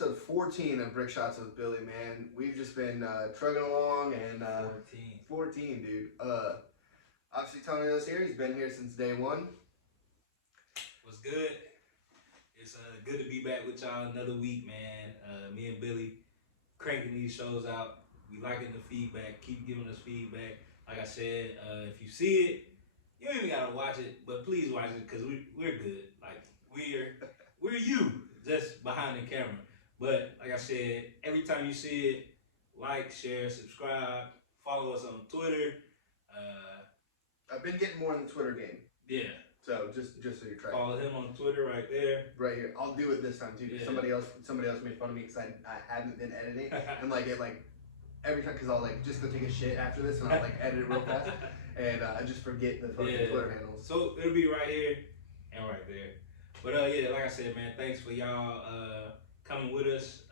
episode 14 of Brick Shots with Billy, man. We've just been trugging along and 14, dude. Obviously Tonio's here. He's been here since day one. What's good? It's good to be back with y'all another week, man. Me and Billy cranking these shows out. We liking the feedback. Keep giving us feedback. Like I said, if you see it, you don't even gotta watch it, but please watch it because we're good. Like we're you just behind the camera. But like I said, every time you see it, like, share, subscribe, follow us on Twitter. I've been getting more in the Twitter game. Yeah. So just so you're tracking. Follow him on Twitter right there. Right here. I'll do it this time too. Yeah. Somebody else made fun of me because I hadn't been editing and every time because I'll just go take a shit after this and I'll edit it real fast and I just forget the fucking Twitter handles. So it'll be right here and right there. But yeah, like I said, man, thanks for y'all coming with us.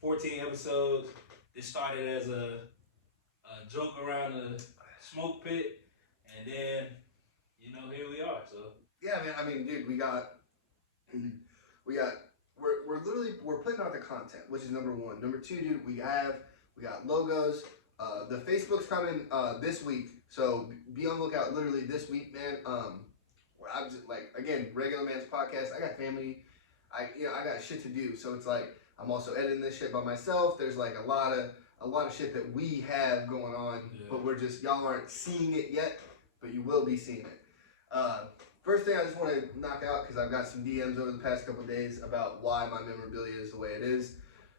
14 episodes. This started as a joke around the smoke pit, and then here we are. So yeah, man. I mean, dude, we're putting out the content, which is number one. Number two, dude, we got logos. The Facebook's coming this week, so be on the lookout. Literally this week, man. I'm just again, regular man's podcast. I got family. I got shit to do, so it's I'm also editing this shit by myself. There's a lot of shit that we have going on, but y'all aren't seeing it yet, but you will be seeing it. First thing I just want to knock out, because I've got some DMs over the past couple of days about why my memorabilia is the way it is.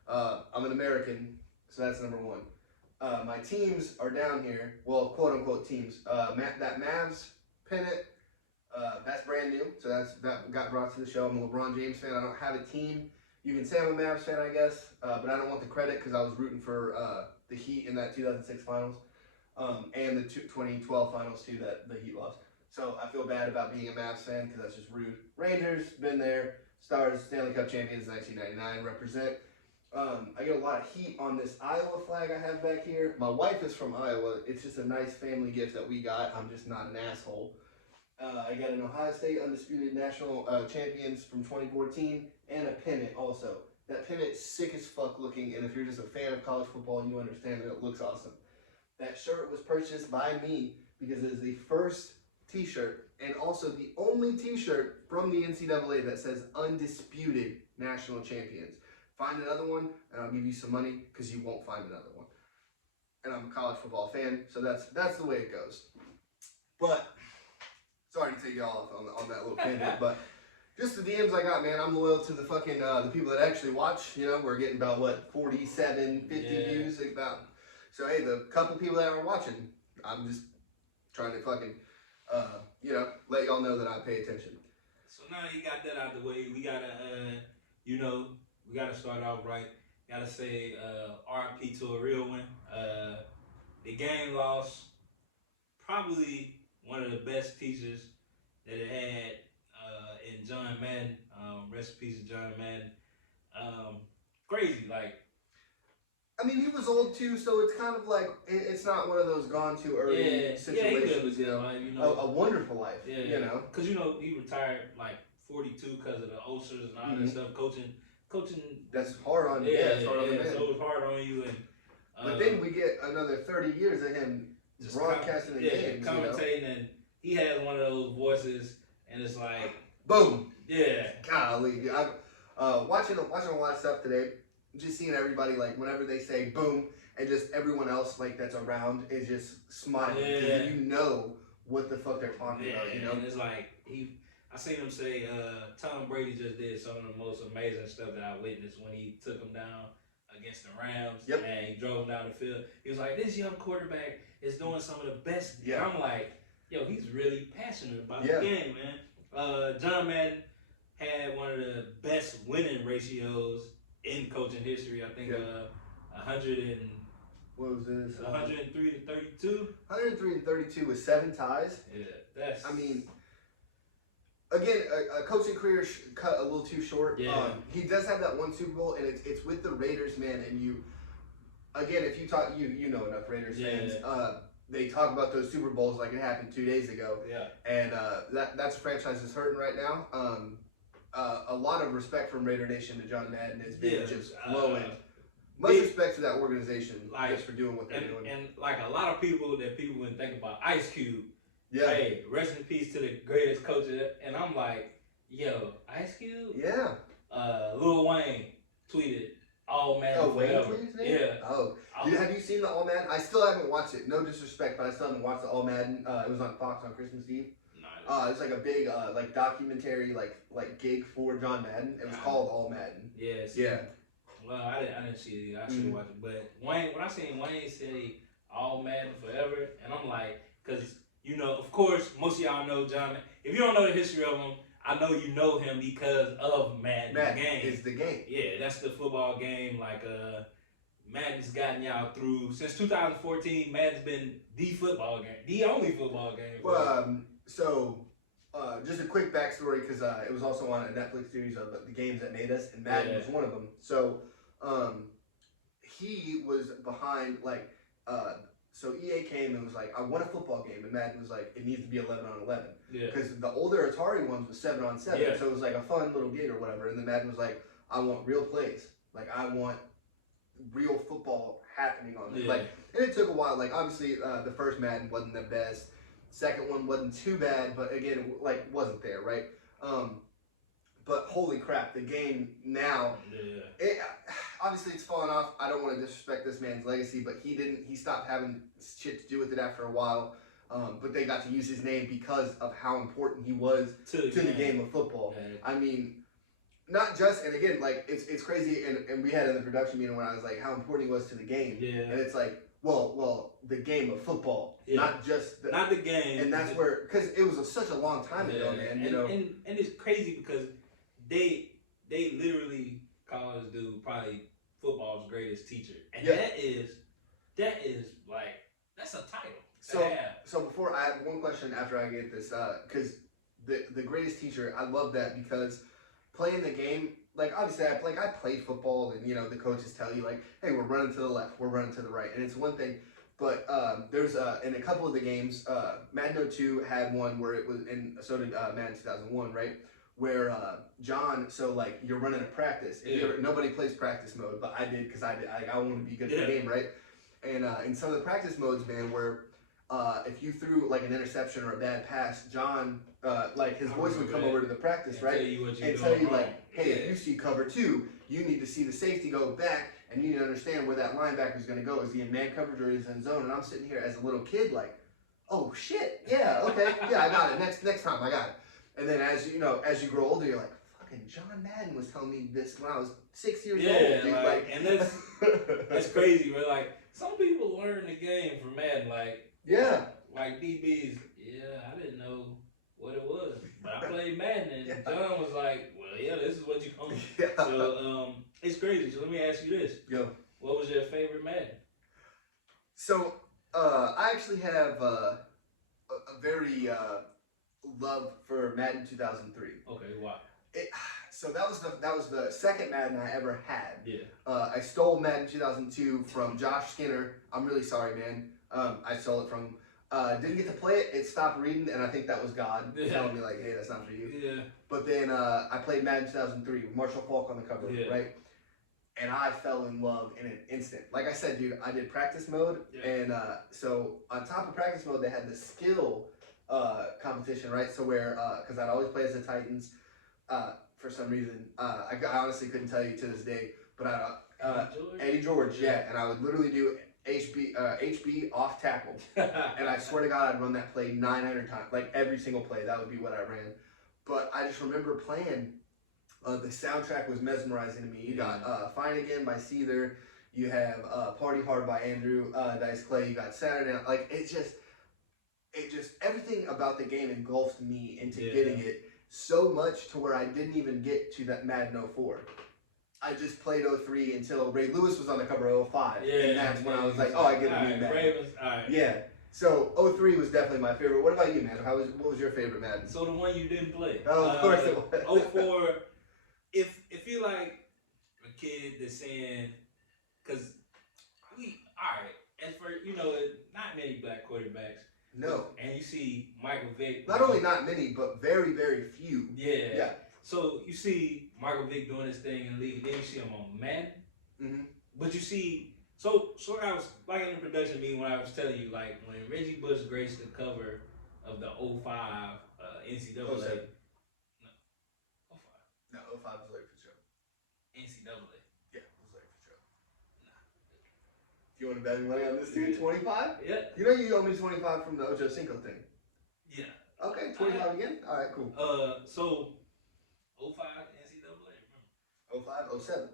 I'm an American, so that's number one. My teams are down here, well, quote unquote teams. That Mavs pennant, that's brand new, so that got brought to the show. I'm a LeBron James fan. I don't have a team. You can say I'm a Mavs fan, I guess, but I don't want the credit because I was rooting for the Heat in that 2006 finals and the 2012 finals too that the Heat lost. So I feel bad about being a Mavs fan because that's just rude. Rangers, been there. Stars, Stanley Cup champions, 1999, represent. I get a lot of heat on this Iowa flag I have back here. My wife is from Iowa. It's just a nice family gift that we got. I'm just not an asshole. I got an Ohio State undisputed national champions from 2014 and a pennant also. That pennant's sick as fuck looking, and if you're just a fan of college football, you understand that it looks awesome. That shirt was purchased by me because it is the first t-shirt and also the only t-shirt from the NCAA that says undisputed national champions. Find another one and I'll give you some money because you won't find another one. And I'm a college football fan, so that's the way it goes. But sorry to take y'all off on that little tangent, but just the DMs I got, man. I'm loyal to the fucking the people that actually watch. We're getting about 47, 50 views about. So hey, the couple people that are watching, I'm just trying to fucking let y'all know that I pay attention. So now you got that out the way, we gotta we gotta start off right. Gotta say R.I.P to a real one. The game lost probably one of the best teachers that it had in John Madden. Rest in peace to John Madden. Crazy, I mean, he was old too, so it's kind of it's not one of those gone too early situations. A wonderful life. Because he retired 42 because of the ulcers and all that stuff. Coaching. That's hard on you. It's hard on the man. So it was hard on you, and but then we get another 30 years of him just broadcasting the games, commentating, and he has one of those voices, and it's boom. Yeah. Golly, I'm watching a lot of stuff today. Just seeing everybody whenever they say boom, and just everyone else that's around is just smiling because you know what the fuck they're talking about. And it's I seen him say Tom Brady just did some of the most amazing stuff that I witnessed when he took him down against the Rams. Yep. And he drove him down the field. He was like, this young quarterback is doing some of the best. Yeah. I'm like, yo, he's really passionate about the game, man. John Madden had one of the best winning ratios in coaching history. I think 100 and what was this? 103 to 32. 103 and 32 with 7 ties. Yeah, that's. I mean, again, a coaching career cut a little too short. Yeah. He does have that one Super Bowl, and it's with the Raiders, man. And if you talk, you know enough Raiders fans. They talk about those Super Bowls like it happened 2 days ago. Yeah. And that's a franchise that's hurting right now. a lot of respect from Raider Nation to John Madden has been just flowing. Much Big, respect to that organization like, just for doing what they're doing. And like a lot of people wouldn't think about Ice Cube. Yeah. Hey, rest in peace to the greatest coach. And I'm like, yo, Ice Cube? Yeah. Lil Wayne tweeted All Madden Forever. Yeah. Oh. Have you seen the All Madden? I still haven't watched it. No disrespect, but I still haven't watched the All Madden. It was on Fox on Christmas Eve. It's like a big like documentary like gig for John Madden. It was called All Madden. Yes. Yeah. Well, I didn't see it. I should watch it. But Wayne, when I seen Wayne say All Madden Forever, and I'm like, because you know, of course, most of y'all know John. If you don't know the history of him, I know you know him because of Madden. Madden the game. is the game. Yeah, that's the football game. Like Madden's gotten y'all through since 2014. Madden's been the football game, the only football game. Well, just a quick backstory because it was also on a Netflix series of the games that made us, and Madden was one of them. So, he was behind so EA came and was like, I want a football game, and Madden was like, it needs to be 11 on 11. Yeah. Because the older Atari ones was 7 on 7, so it was like a fun little gig or whatever. And then Madden was like, I want real plays, like I want real football happening on it. Like, and it took a while. Like obviously, the first Madden wasn't the best. Second one wasn't too bad, but again, like wasn't there, right? But holy crap, the game now, obviously it's fallen off. I don't want to disrespect this man's legacy, but he stopped having shit to do with it after a while. But they got to use his name because of how important he was to the game of football. Yeah. I mean, not just, and again, like it's crazy, and we had in the production meeting when I was like, how important he was to the game. Yeah. And it's like, well, the game of football, not just not the game. And that's where, because it was such a long time ago, man. You know, and it's crazy because they literally call this dude probably football's greatest teacher, and that is like that's a title. So before I have one question after I get this, because the greatest teacher, I love that because playing the game. Like obviously, I played football, and you know the coaches tell you like, "Hey, we're running to the left, we're running to the right," and it's one thing. But there's in a couple of the games, Madden 02 had one where it was, and so did Madden 2001, right? Where John, so like you're running a practice. Nobody plays practice mode, but I did because I want to be good at the game, right? And in some of the practice modes, man, where if you threw like an interception or a bad pass, John, like his voice would come over to the practice, right? And tell you like, hey, if you see cover 2, you need to see the safety go back, and you need to understand where that linebacker is going to go. Is he in man coverage or is he in zone? And I'm sitting here as a little kid like, oh shit, yeah, okay, yeah, I got it. Next time, I got it. And then as you grow older, you're like, fucking John Madden was telling me this when I was 6 years old, dude. Like, and that's crazy. But like some people learn the game from Madden, like. Yeah. Like DBs, I didn't know what it was, but I played Madden, and John was like, well, this is what you call it. So, it's crazy. So let me ask you this. Yo. What was your favorite Madden? So, I actually have a very love for Madden 2003. Okay, why? So that was the second Madden I ever had. Yeah. I stole Madden 2002 from Josh Skinner. I'm really sorry, man. I stole it from, didn't get to play it. It stopped reading, and I think that was God telling me like, hey, that's not for you. Yeah. But then I played Madden 2003 with Marshall Falk on the cover, right? And I fell in love in an instant. Like I said, dude, I did practice mode, and so on top of practice mode, they had the skill competition, right? So where, because I'd always play as the Titans, for some reason, I honestly couldn't tell you to this day, but Eddie George, and I would literally do HB off tackle, and I swear to God, I'd run that play 900 times, like every single play. That would be what I ran. But I just remember playing. The soundtrack was mesmerizing to me. You got "Fine Again" by Seether. You have "Party Hard" by Andrew Dice Clay. You got "Saturday Night." Like it just everything about the game engulfed me into getting it so much to where I didn't even get to that Madden 04. I just played 03 until Ray Lewis was on the cover of 05. And that's when I was like, oh, I get a new Madden. Ravens, all right. Yeah. So 03 was definitely my favorite. What about you, man? What was your favorite Madden? So the one you didn't play. Oh, of course it was. 04, if you like a kid that's saying, because as for, not many black quarterbacks. No. And you see Michael Vick. Not only not many, but very, very few. Yeah. So you see Michael Vick doing his thing in the league, then you see him on Madden. Mm-hmm. But you see, so I was like in the production meeting when I was telling you, like when Reggie Bush graced the cover of the '05 NCAA. '07. No, '05. No, '05 was Larry Fitzgerald. NCAA. Yeah, it was Larry Fitzgerald. Nah. You want to bet money on this dude? 25? Yeah. You know you owe me 25 from the Ocho Cinco thing. Yeah. Okay, 25 again? All right, cool. So '05 NCAA. 05, 07.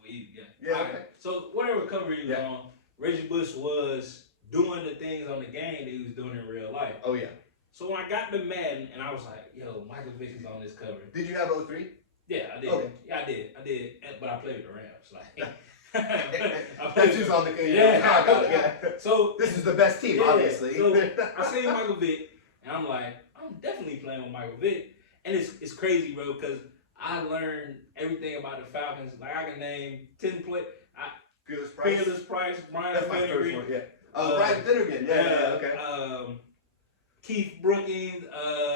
For you, yeah. Yeah, All okay. right. So whatever cover you was on, Reggie Bush was doing the things on the game that he was doing in real life. Oh, yeah. So when I got to Madden, and I was like, yo, Michael Vick is on this cover. Did you have 03? Yeah, I did. Okay. Yeah, I did. But I played with the Rams. Like, That's just on the game. Yeah. So this is the best team, obviously. So I seen Michael Vick, and I'm like, I'm definitely playing with Michael Vick. And it's crazy, bro, because I learned everything about the Falcons. Like, I can name 10 play. Fearless Price, Brian That's my first Finnegan. one, yeah. Brian Finnegan, yeah, okay. Keith Brookings.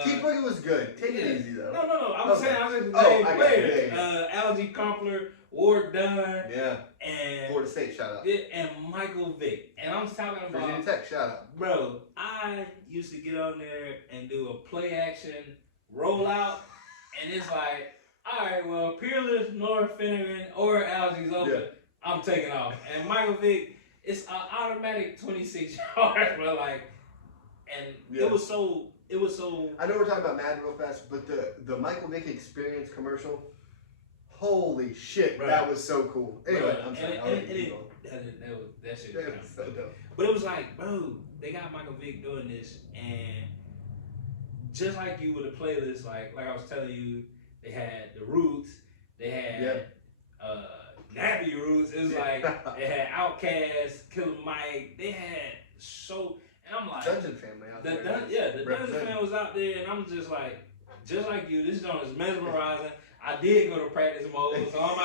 Keith Brookings was good. Take it easy, though. No. I'm saying I was just naming players. Algie Crumpler, Ward Dunn. Yeah. And Florida State, shout out. And Michael Vick. And I'm talking about. Virginia Tech, shout out. Bro, I used to get on there and do a play action rollout, and it's like, all right, well, Peerless, Nor Finnegan, or Algie's open. Yeah. I'm taking off. And Michael Vick, it's an automatic 26 yards, but like, and it was so. I know we're talking about Madden real fast, but the Michael Vick Experience commercial, holy shit, bro. That was so cool. Anyway, I'm sorry. That shit was so dope. But it was like, bro, they got Michael Vick doing this, and just like you with a playlist, like I was telling you, they had the Roots, they had Nappy Roots. It was like they had Outkast, Killer Mike. They had and I'm like Dungeon Family out there. The Dungeon Family was out there, and I'm just like you. This joint is mesmerizing. I did go to practice mode, so I'm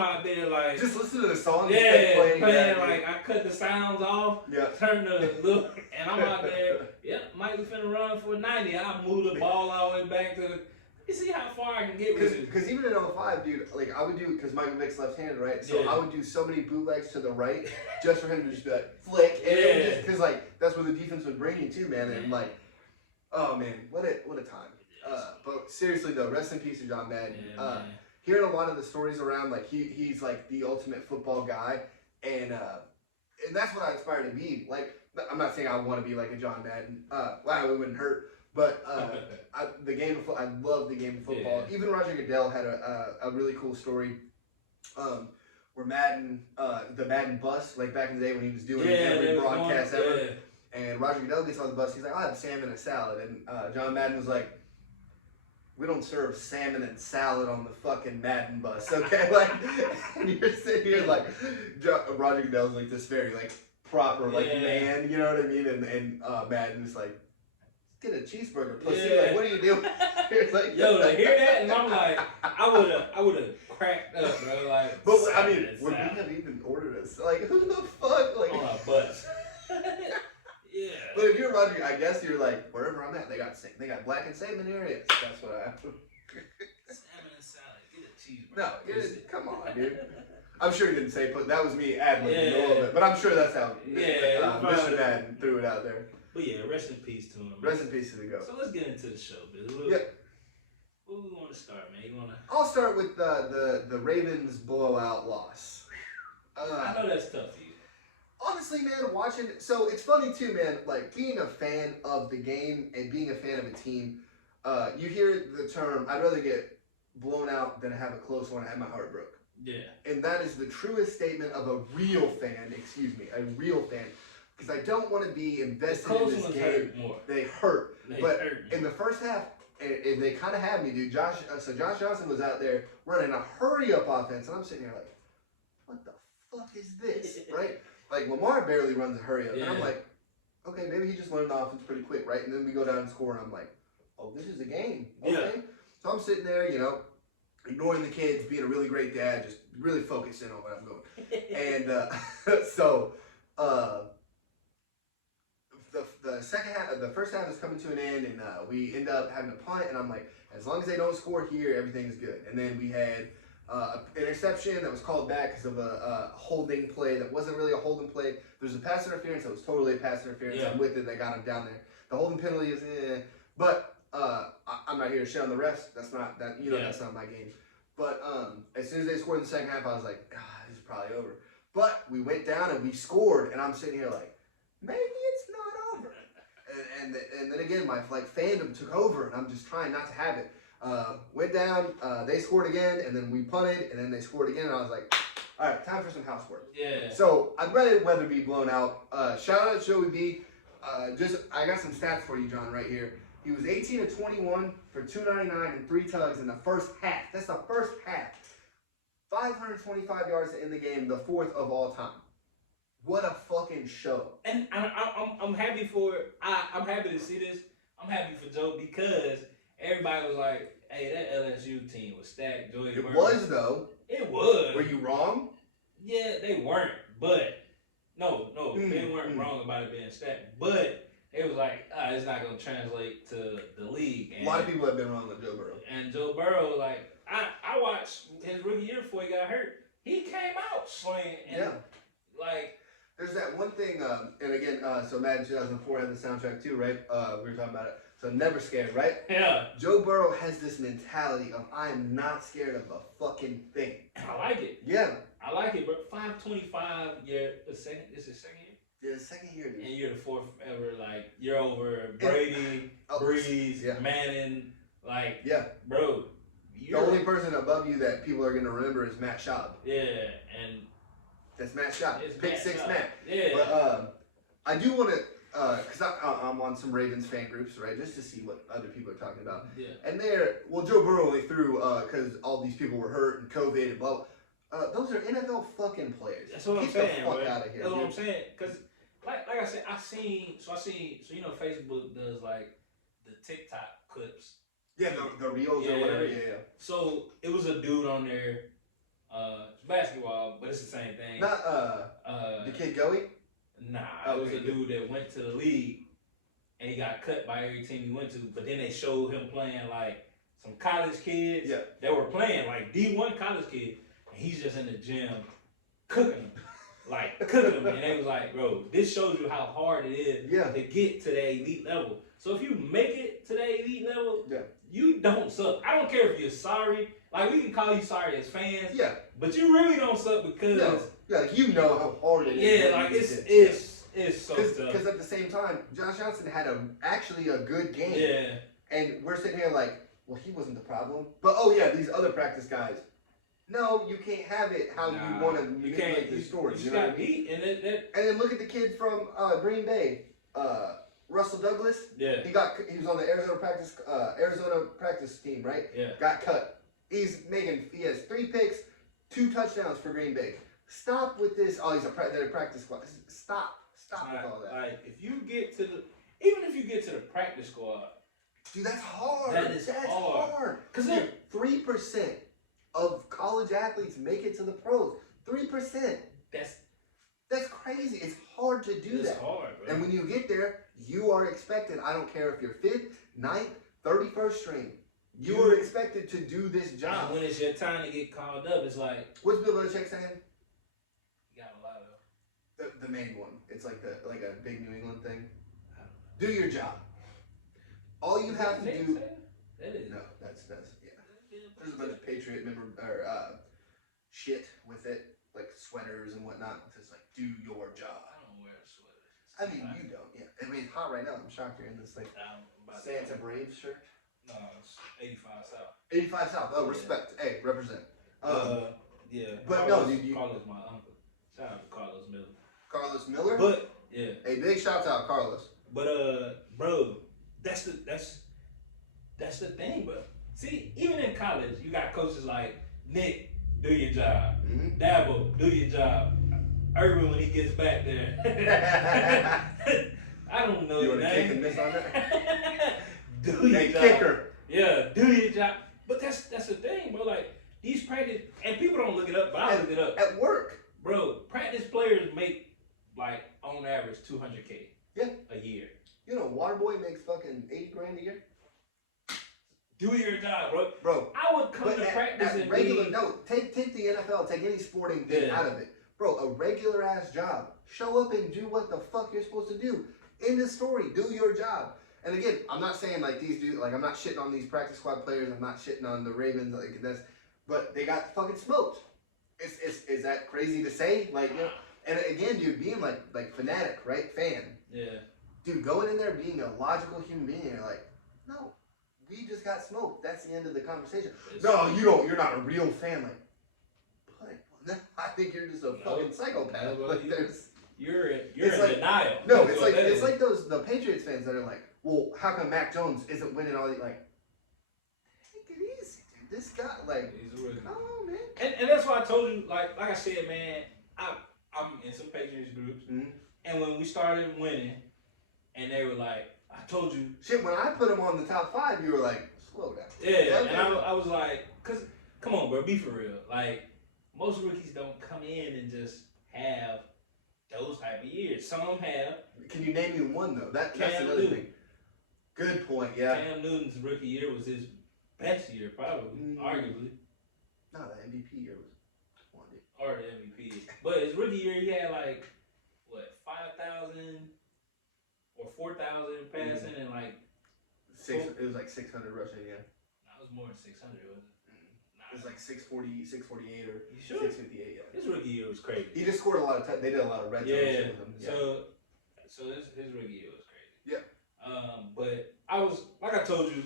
out there like just listen to the song. Playing like I cut the sounds off, turn the look, and I'm out there. Mike's finna run for 90. I move the ball all the way back to the. You see how far I can get with it. Because even in 05, dude, like I would do, because Michael Vick's left-handed, right? So I would do so many bootlegs to the right just for him to just be like, flick. And because like, that's where the defense would bring you to, man. And like, oh man, what a time. But seriously though, rest in peace to John Madden. Hearing a lot of the stories around, like he's like the ultimate football guy. And that's what I aspire to be. Like, I'm not saying I want to be like a John Madden. Wow, it wouldn't hurt. But I love the game of football. Yeah. Even Roger Goodell had a really cool story where Madden, the Madden bus, like back in the day when he was doing every broadcast ever. Yeah. And Roger Goodell gets on the bus. He's like, I'll have salmon and salad. And John Madden was like, we don't serve salmon and salad on the fucking Madden bus, okay? Like, and you're sitting here like, Roger Goodell's like this very like proper like man, you know what I mean? And Madden's like, get a cheeseburger, pussy. Like, what are you doing? Like, yo, to hear that, and I'm like, I would have cracked up, bro. Like, but I mean, would we have even ordered us? Like, who the fuck? Like, on a bus. Yeah. But if you're Roger, I guess you're like, wherever I'm at, they got black and salmon areas. That's what I have. Salmon and salad. Get a cheeseburger. No, come on, dude. I'm sure he didn't say, but that was me ad-libbing a little bit. But I'm sure that's how Mr. Madden threw it out there. But yeah, rest in peace to him. Rest in peace to the goat. So let's get into the show, Billy. Where we want to start, man? I'll start with the Ravens blowout loss. I know that's tough for you. Honestly, man, watching. So it's funny too, man. Like being a fan of the game and being a fan of a team. You hear the term, "I'd rather get blown out than have a close one and have my heart broke." Yeah. And that is the truest statement of a real fan. Excuse me, a real fan. Because I don't want to be invested in this game. They hurt. In the first half, and they kind of had me, dude. Josh Johnson was out there running a hurry-up offense, and I'm sitting here like, what the fuck is this, right? Like, Lamar barely runs a hurry-up, and I'm like, okay, maybe he just learned the offense pretty quick, right? And then we go down and score, and I'm like, oh, this is a game, okay? Yeah. So I'm sitting there, ignoring the kids, being a really great dad, just really focusing on what I'm doing. And the second half, the first half is coming to an end, and we end up having a punt, and I'm like, as long as they don't score here, everything's good. And then we had an interception that was called back because of a holding play that wasn't really a holding play. There's a pass interference that was totally a pass interference. I'm with it. They got him down there. The holding penalty is but I'm not here to shit on the refs. That's not that's not my game. But as soon as they scored in the second half, I was like, God, this is probably over. But we went down and we scored, and I'm sitting here like, maybe it's not over. And then again, my fandom took over, and I'm just trying not to have it. Went down, they scored again, and then we punted, and then they scored again, and I was like, all right, time for some housework. Yeah. So I'd rather weather be blown out. Shout out to Joey B. I got some stats for you, John, right here. He was 18 of 21 for 299 and 3 tugs in the first half. That's the first half. 525 yards to end the game, the 4th of all time. What a fucking show! And I'm happy for I'm happy to see this. I'm happy for Joe because everybody was like, "Hey, that LSU team was stacked." Joey It Burrow. was though. It was. Were you wrong? Yeah, they weren't. But no, they weren't wrong about it being stacked. But it was like, it's not gonna translate to the league. And a lot of people have been wrong with Joe Burrow. And Joe Burrow, like I watched his rookie year before he got hurt. He came out swinging. And like. There's that one thing, and again, so Madden 2004 had the soundtrack too, right? We were talking about it. So never scared, right? Yeah. Joe Burrow has this mentality of I am not scared of a fucking thing. I like it. Yeah. I like it, bro. 525. This is his second year. Yeah, the second year, dude. And you're the 4th ever. Like you're over Brady, Breeze, Madden. Like bro. The only person above you that people are gonna remember is Matt Schaub. Yeah, and. That's Matt Schaub. Pick 6 Matt. Yeah. But I do want to, because I'm on some Ravens fan groups, right, just to see what other people are talking about. Yeah. And Joe Burrow only threw because all these people were hurt and COVID and blah. Those are NFL fucking players. That's what I'm saying. Get the fuck out of here. That's what I'm saying. Because, like I said, I seen, so Facebook does like the TikTok clips. Yeah, the reels or whatever. Yeah. So it was a dude on there. It's basketball, but it's the same thing. Not the kid Goey? Nah, it was a dude that went to the league and he got cut by every team he went to. But then they showed him playing like some college kids that were playing like D1 college kids, and he's just in the gym cooking them, And they was like, bro, this shows you how hard it is to get to the elite level. So if you make it to the elite level, you don't suck. I don't care if you're sorry. Like, we can call you sorry as fans. Yeah. But you really don't suck because... like, you know how hard it is. Yeah, like, it's so tough. Because at the same time, Josh Johnson had actually a good game. Yeah. And we're sitting here like, well, he wasn't the problem. But, these other practice guys. No, you can't have it how you want to manipulate the stories. You know what I mean? And then look at the kid from Green Bay. Russell Douglas. Yeah. He was on the Arizona practice team, right? Yeah. Got cut. He has 3 picks, 2 touchdowns for Green Bay. Stop with this. Oh, they're a practice squad. Stop with all that. Like, if you get to the practice squad, dude, that's hard. That's hard. Because 3% of college athletes make it to the pros. 3%. That's crazy. It's hard to do that. It's hard, bro. And when you get there, you are expected. I don't care if you're 5th, 9th, 31st string. You are expected to do this job. And when it's your time to get called up, it's like... What's Bill Belichick saying? You got a lot of... The main one. It's like a big New England thing. Do your job. All you have to do... That is. No, that's There's a bunch of Patriot shit with it, like sweaters and whatnot. It's like, do your job. I don't wear sweaters. I mean, you don't. Yeah. I mean, it's hot right now. I'm shocked you're in this Santa Braves shirt. No, it's 85 South. 85 South. Oh, respect. Hey, represent. Yeah. But Carlos, no, dude. Carlos, my uncle. Shout out to Carlos Miller. Carlos Miller. But yeah. Hey, big shout out, Carlos. But bro, that's the thing, bro. See, even in college, you got coaches like Nick, do your job. Mm-hmm. Dabo, do your job. Irvin, when he gets back there. I don't know. You want to kick and miss on that? Do your job. Kicker. Yeah, do your job. But that's the thing, bro. Like, these practice, and people don't look it up, but I look it up. At work. Bro, practice players make, like, on average, $200K. a year. You know, Waterboy makes fucking $80,000 a year. Do your job, bro. Bro, I would come to practice and regular. No, take the NFL. Take any sporting thing out of it, bro. A regular ass job. Show up and do what the fuck you're supposed to do. In the story, do your job. And again, I'm not saying like these dudes. Like I'm not shitting on these practice squad players. I'm not shitting on the Ravens. Like that's, but they got fucking smoked. Is that crazy to say? Like, you know, and again, dude, being like fanatic, right? Fan. Yeah. Dude, going in there being a logical human being, you're like, no, we just got smoked. That's the end of the conversation. No, you don't. You're not a real fan. Like, but I think you're just a fucking psychopath. No, like, you're in like, denial. No, it's like the Patriots fans that are like, well, how come Mac Jones isn't winning all these? Like, take it easy, dude. This guy, like, come on, man. And that's why I told you, like I said, man, I'm in some Patriots groups, and when we started winning, and they were like, I told you. Shit, when I put them on the top 5, you were like, slow down. Yeah, and I was like, cause come on, bro, be for real. Like most rookies don't come in and just have those type of years. Some of them have. Can you name me one though? That's another thing. Good point. Yeah. Cam Newton's rookie year was his best year, probably, arguably. No, the MVP year was one. Or the MVP, but his rookie year he had like what 5,000 or 4,000 passing and like it was like 600 rushing. Yeah. That was more than 600, wasn't it? It was like 640, 648 or you sure? 658. Yeah. His rookie year was crazy. He just scored a lot of they did a lot of red zone shit with him. Yeah. So his rookie year was crazy. Yeah. But I was like I told you,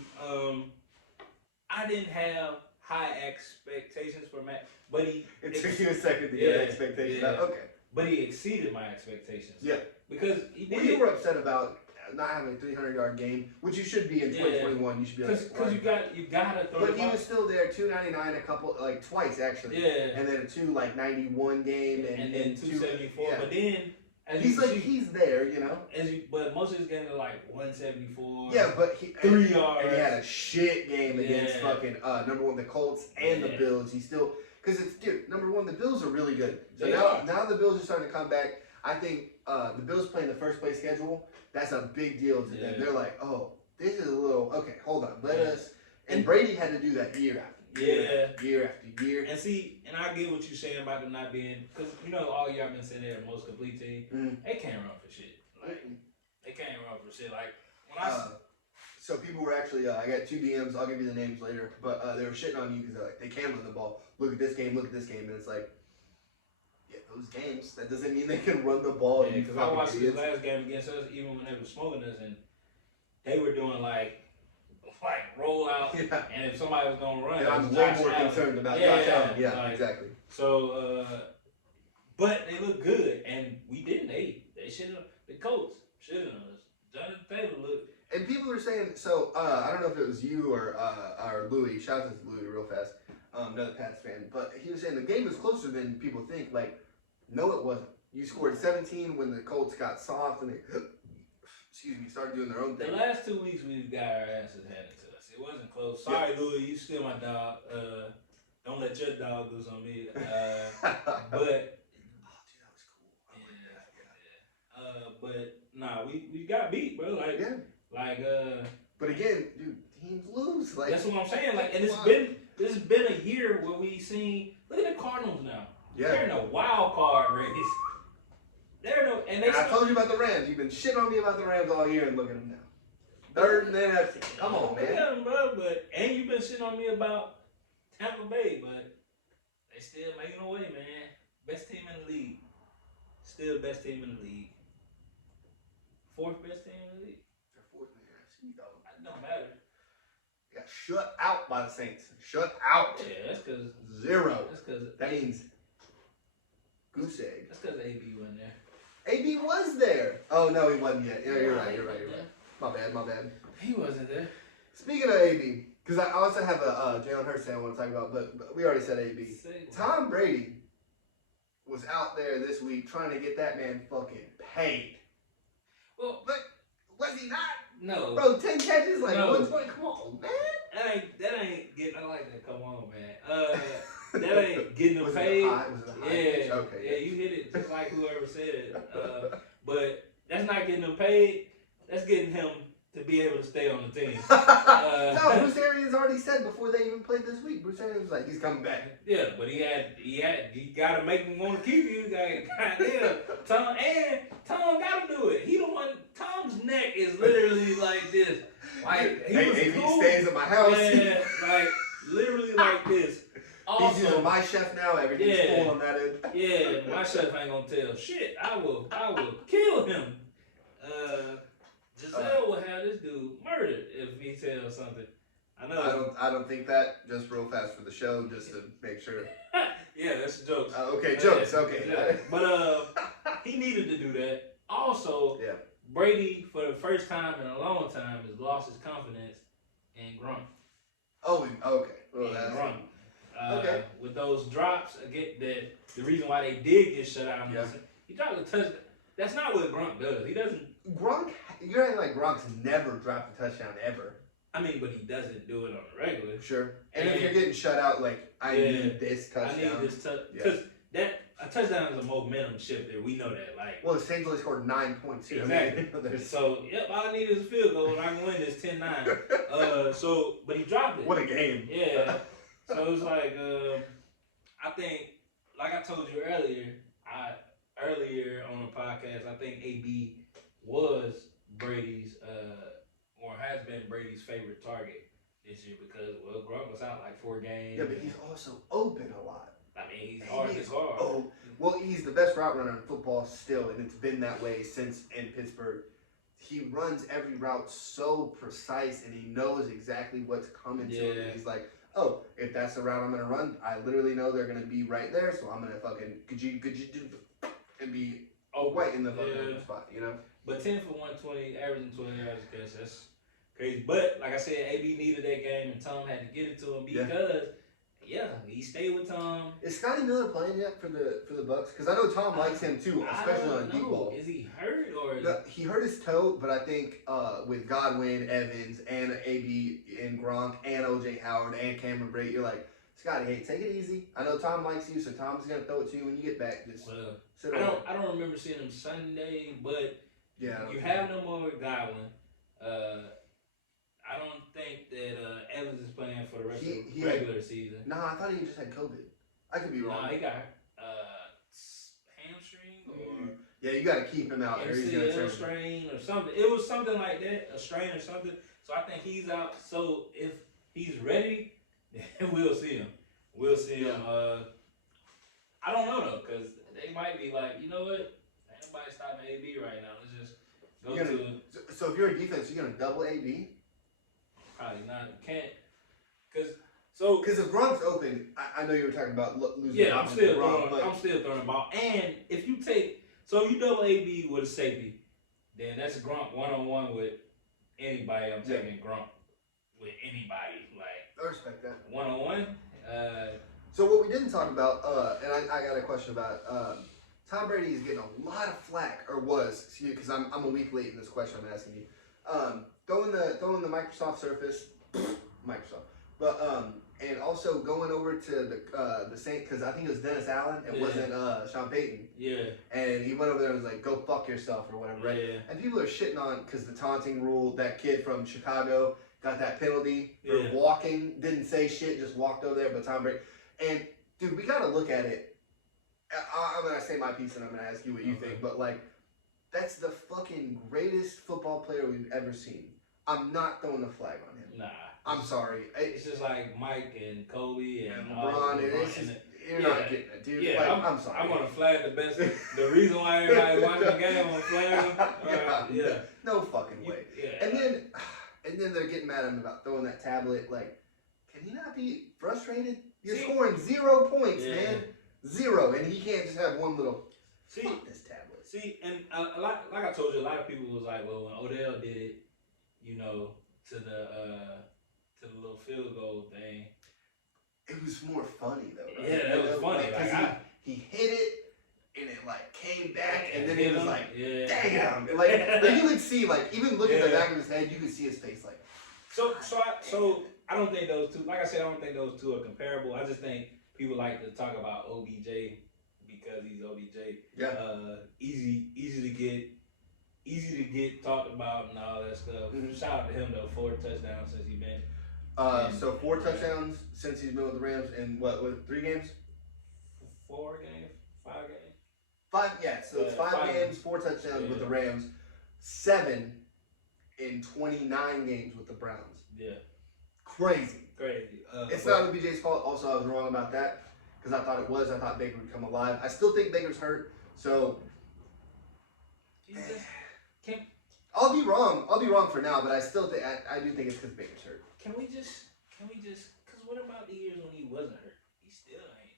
I didn't have high expectations for Matt, but it took you a second to get expectations. Yeah. Okay. But he exceeded my expectations. Yeah. Because he did. Well, you were upset about not having a 300-yard game, which you should be in 2021. You should be like, because you gotta throw. But he was still there, 299 a couple, like twice actually. Yeah. And then a 291 game, and then 274. Yeah. But then he's there, you know. But most of his games are like 174. Yeah, but 3 yards. And he had a shit game against fucking number 1 the Colts and the Bills. He still because it's number 1 the Bills are really good. So now the Bills are starting to come back. I think the Bills playing the first place schedule. That's a big deal to them. They're like, oh, this is a little okay. Hold on, let us. And Brady had to do that year after year after year. And see, and I get what you're saying about them not being, because you know all year I've been saying they're the most complete team. They can't run for shit. Like they can't run for shit. Like when so people were actually, I got 2 DMs. I'll give you the names later, but they were shitting on you because they're like, they can run the ball. Look at this game. Look at this game, and it's like. Those games. That doesn't mean they can run the ball. Yeah, because I watched his last game against us, even when they were smoking us, and they were doing like roll out, and if somebody was gonna run, and I'm way more concerned about Josh Allen. Yeah, like, exactly. So, but they look good, and we didn't. They should have. The Colts should have Jonathan Taylor looked. And people were saying, so I don't know if it was you or Louis. Shout out to Louis real fast. Another Pats fan, but he was saying the game was closer than people think. Like. No, it wasn't. You scored 17 when the Colts got soft and they, started doing their own thing. The last 2 weeks we've got our asses handed to us. It wasn't close. Sorry, Louis, you still my dog. Don't let your dog lose on me. But oh, dude, that was cool. But nah, we got beat, bro. But again, dude, teams lose. Like that's what I'm saying. Like, and this has been a year where we seen. Look at the Cardinals now. Yeah. They're in a wild card race. I told you about the Rams. You've been shitting on me about the Rams all year, and look at them now. 3rd and then come on, man. Yeah, bro. And you've been shitting on me about Tampa Bay, but they still making a way, man. Best team in the league. Still best team in the league. 4th best team in the league. They're 4th in the NFC, though. It don't matter. They got shut out by the Saints. Shut out. Yeah, that's because 0. That's because that means. Goose egg. That's because AB wasn't there. AB was there. Oh no, he wasn't yet. Yeah, you're right. My bad. He wasn't there. Speaking of AB, because I also have a Jalen Hurts thing I want to talk about, but we already said AB. Tom Brady was out there this week trying to get that man fucking paid. Well, but was he not? No. Bro, 10 catches, like 120. Come on, man. That ain't getting. I like that. Come on, man. That ain't getting the paid. Was it a high pitch? Okay. Yeah, you hit it just like whoever said it. But that's That's not getting him paid. That's getting him to be able to stay on the team. No, Bruce Arians already said before they even played this week. Bruce Arians was like, he's coming back. Yeah, but he got to make him want to keep you. Goddamn, Tom got to do it. He don't want. Tom's neck is literally like this. Like he was cool. He stays at my house. Yeah, like literally like this. Also, he's using my chef now. Everything's full on that end. Yeah, my chef ain't gonna tell shit. I will kill him. Giselle will have this dude murdered if he tells something. I don't think that. Just real fast for the show, just to make sure. Yeah, that's jokes. Okay, jokes. Okay. Yeah. But he needed to do that. Also, Brady for the first time in a long time has lost his confidence in Gronk. Oh, okay. Well, that's Gronk. Okay. With those drops, again, the reason why they did get shut out, he dropped a touchdown. That's not what Gronk does. He doesn't. Gronk, you're acting like Gronk's never dropped a touchdown ever. I mean, but he doesn't do it on the regular. Sure. And if you're getting shut out, like, I need this touchdown. I need this touchdown. Because a touchdown is a momentum shifter. We know that. Like, well, the Saints only scored 9 points. Exactly. So, all I need is a field goal and I can win this 10-9. But he dropped it. What a game. Yeah. So it's like, I think, like I told you earlier on the podcast, I think AB was Brady's, or has been Brady's favorite target this year because, Gronk was out like 4 games. Yeah, but he's also open a lot. I mean, he's hard as hard. Oh, well, he's the best route runner in football still, and it's been that way since in Pittsburgh. He runs every route so precise, and he knows exactly what's coming to him. He's like, oh, if that's the route I'm gonna run, I literally know they're gonna be right there, so I'm gonna fucking could you do and be right in the fucking spot, you know? But 10 for 120, averaging 20 yards a catch, that's crazy. But like I said, AB needed that game, and Tom had to get it to him because. Yeah, he stayed with Tom. Is Scotty Miller playing yet for the Bucks? Because I know Tom likes him too, especially on deep ball. Is he hurt or? He hurt his toe, but I think with Godwin, Evans, and AB, and Gronk, and OJ Howard, and Cameron Brate, you're like, Scotty, hey, take it easy. I know Tom likes you, so Tom's gonna throw it to you when you get back. Just sit on. I don't remember seeing him Sunday, but you you have no more with Godwin. I don't think that Evans is playing for the rest of the regular season. Nah, I thought he just had COVID. I could be wrong. Nah, he got hamstring or yeah, you got to keep him out. MCL strain or something. It was something like that, a strain or something. So I think he's out. So if he's ready, then we'll see him. We'll see him. I don't know though, because they might be like, you know what? Ain't nobody stopping AB right now. Let's just go So if you're a defense, you're gonna double AB. Probably not. Can't. Because if Gronk's open, I know you were talking about losing. Yeah, I'm still throwing the ball. And if you double AB with a safety, then that's a Gronk one-on-one with anybody. I'm taking Gronk with anybody. Like, I respect that. One-on-one. So what we didn't talk about, and I got a question about Tom Brady is getting a lot of flack, or was, because I'm a week late in this question I'm asking you. Throwing the Microsoft Surface, Microsoft, but and also going over to the Saint, because I think it was Dennis Allen, it wasn't Sean Payton. Yeah. And he went over there and was like, "Go fuck yourself" or whatever, right? Yeah. And people are shitting on because the taunting rule. That kid from Chicago got that penalty for walking, didn't say shit, just walked over there. But Tom Brady, and dude, we gotta look at it. I'm gonna say my piece and I'm gonna ask you what you think, but like. That's the fucking greatest football player we've ever seen. I'm not throwing a flag on him. Nah. I'm sorry. It's just like Mike and Kobe and LeBron. You're not getting it, dude. Yeah, like, I'm sorry. I'm gonna flag the best. The reason why everybody watching the game, I'm gonna flag him. Yeah. No fucking way. Yeah. And then they're getting mad at him about throwing that tablet. Like, can he not be frustrated? You're scoring 0 points, man. 0, and he can't just have one little. Fuck this tablet. See, and a lot, like I told you, a lot of people was like, well, when Odell did it, you know, to the little field goal thing. It was more funny though, right? Yeah, that was funny. Like, he hit it, and it like came back, and then he was like, damn. Yeah. Like you could see, like even looking at the back of his head, you could see his face, like. So I don't think those two. Like I said, I don't think those two are comparable. I just think people like to talk about OBJ. Because he's OBJ, yeah. Easy to get easy to get talked about and all that stuff. Mhm. Shout out to him though, 4 touchdowns since he been. So 4 touchdowns since he's been with the Rams in what 3 games? 4 games, 5 games. 5, yeah. So it's 5 games, 4 touchdowns with the Rams, 7 in 29 games with the Browns. Yeah. Crazy. It's but, not OBJ's fault. Also, I was wrong about that because I thought it was. I thought Baker would come alive. I still think Baker's hurt. So I'll be wrong. I'll be wrong for now, but I still think I do think it's because Baker's hurt. Can we just? Because what about the years when he wasn't hurt? He still ain't.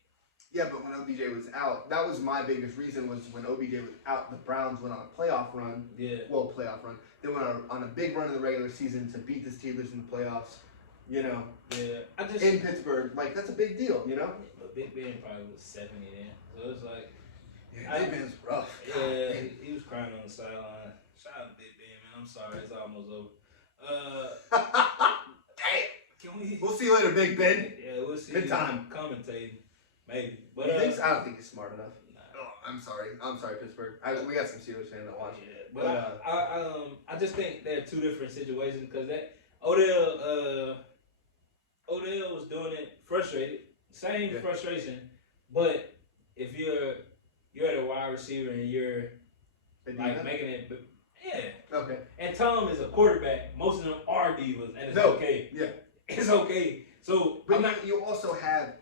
Yeah, but when OBJ was out, that was my biggest reason. Was when OBJ was out, the Browns went on a playoff run. Yeah. Well, playoff run. They went on a big run in the regular season to beat the Steelers in the playoffs. You know. Yeah. In Pittsburgh, like that's a big deal. You know. But Big Ben probably was 70 then, so it's like. Yeah, Big Ben's rough. Yeah, he was crying on the sideline. Shout out to Big Ben, man. I'm sorry, it's almost over. Can we? We'll see you later, Big Ben. Yeah, we'll see. Good time. Commentating, maybe. But I don't think he's smart enough. Nah. Oh, I'm sorry, Pittsburgh. We got some Steelers fans that watch. Yeah, but I just think they're 2 different situations because that Odell was doing it frustrated, same frustration, but if you're the wide receiver and you're like making it, Okay. And Tom is a quarterback. Most of them are divas, and it's okay. Yeah. It's okay. So, but you also have,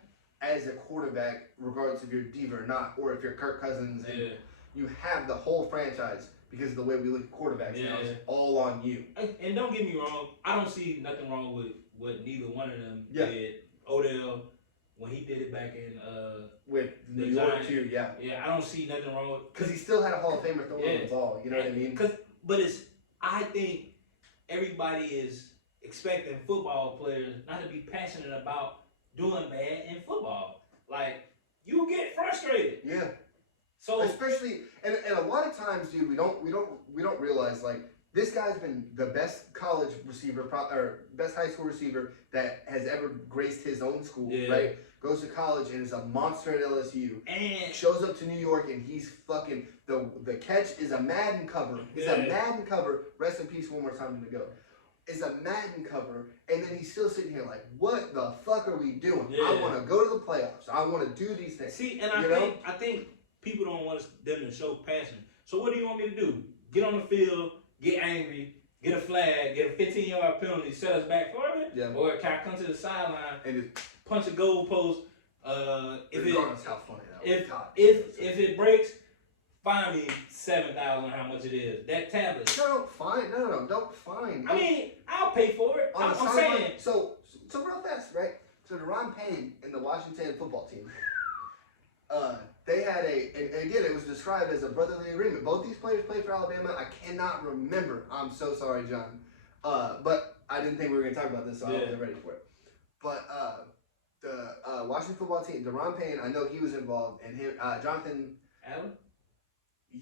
as a quarterback, regardless if you're a diva or not, or if you're Kirk Cousins, and you have the whole franchise because of the way we look at quarterbacks now. It's all on you. And don't get me wrong, I don't see nothing wrong with what neither one of them did. Odell, when he did it back in with New York too, yeah, I don't see nothing wrong with because he still had a Hall of Famer throwing the ball. You know what I mean? But I think everybody is expecting football players not to be passionate about doing bad in football. Like you get frustrated. Yeah. So especially and a lot of times, dude, we don't realize like this guy's been the best college receiver or best high school receiver that has ever graced his own school, right? Goes to college and is a monster at LSU. And shows up to New York and he's fucking the catch is a Madden cover. It's a Madden cover. Rest in peace. One more time to go. Is a Madden cover, and then he's still sitting here like, what the fuck are we doing? I want to go to the playoffs. I want to do these things. See, and I think people don't want them to show passion. So what do you want me to do? Get on the field, get angry, get a flag, get a 15-yard penalty, set us back further? Yeah. Or can I come to the sideline and punch a goal post? Regardless how funny that was. If it breaks, find me $7,000 how much it is. That tablet. No, fine. No, don't fine. I mean, I'll pay for it. I'm saying. So real fast, right? So R.I.P in the Washington football team, they had and again, it was described as a brotherly agreement. Both these players played for Alabama. I cannot remember. I'm so sorry, John. But I didn't think we were going to talk about this, so I wasn't ready for it. But the Washington football team, R.I.P, I know he was involved, and him, Jonathan Allen?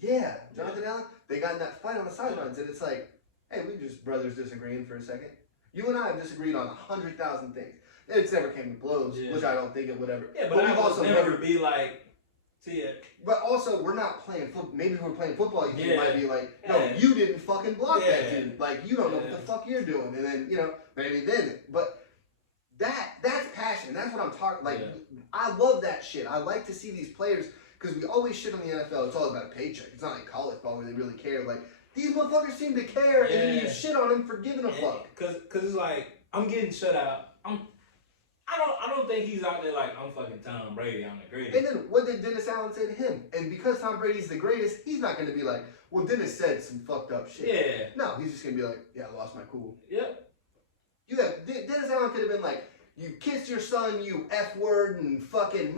Yeah, Jonathan Allen. They got in that fight on the sidelines, and it's like, hey, we just brothers disagreeing for a second. You and I have disagreed on 100,000 things. It's never came to blows, which I don't think it would ever. Yeah, but we've also never be like, see it. But also, we're not playing football. Maybe we're playing football. You might be like, no, you didn't fucking block that dude. Like, you don't know what the fuck you're doing. And then, maybe then. But that's passion. That's what I'm talking. Like, I love that shit. I like to see these players. Because we always shit on the NFL. It's all about a paycheck. It's not like college ball where they really care. Like, these motherfuckers seem to care, and then you shit on them for giving a fuck. Because it's like, I'm getting shut out. I don't think he's out there like, I'm fucking Tom Brady. I'm the greatest. And then what did Dennis Allen say to him? And because Tom Brady's the greatest, he's not going to be like, well, Dennis said some fucked up shit. Yeah. No, he's just going to be like, yeah, I lost my cool. Yep. Dennis Allen could have been like, you kissed your son, you F word, and fucking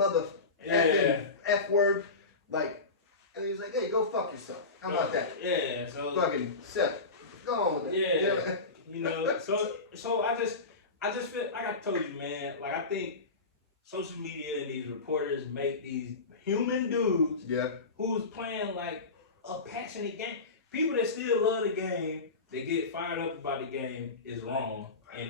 F word, like, and he's like, hey, go fuck yourself. How about that? Yeah, so fucking Seth, go on with it. Yeah, so I just feel like I told you, man. Like I think social media and these reporters make these human dudes, who's playing like a passionate game. People that still love the game, they get fired up about the game is wrong in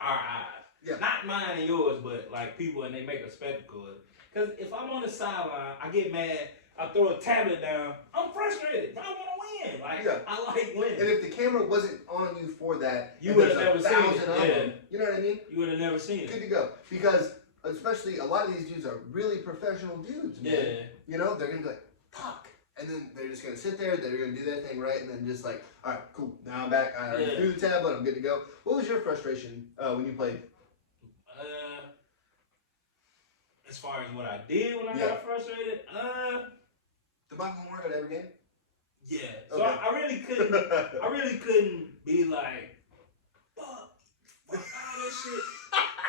our eyes. Yeah. Not mine and yours, but like people, and they make a spectacle of it. Because if I'm on the sideline, I get mad, I throw a tablet down, I'm frustrated. I want to win. Like, Yeah. I like winning. And if the camera wasn't on you for that, you would have never seen it. Them, you know what I mean? You would have never seen it. Good to go. Because especially a lot of these dudes are really professional dudes, man. Yeah. You know, they're gonna be like, fuck. And then they're just gonna sit there, they're gonna do their thing right, and then just like, all right, cool, now I'm back. I already threw the tablet, I'm good to go. What was your frustration when you played? As far as what I did when I got frustrated, the Bible mark at every game? Yeah. So I really couldn't be like, fuck all this shit.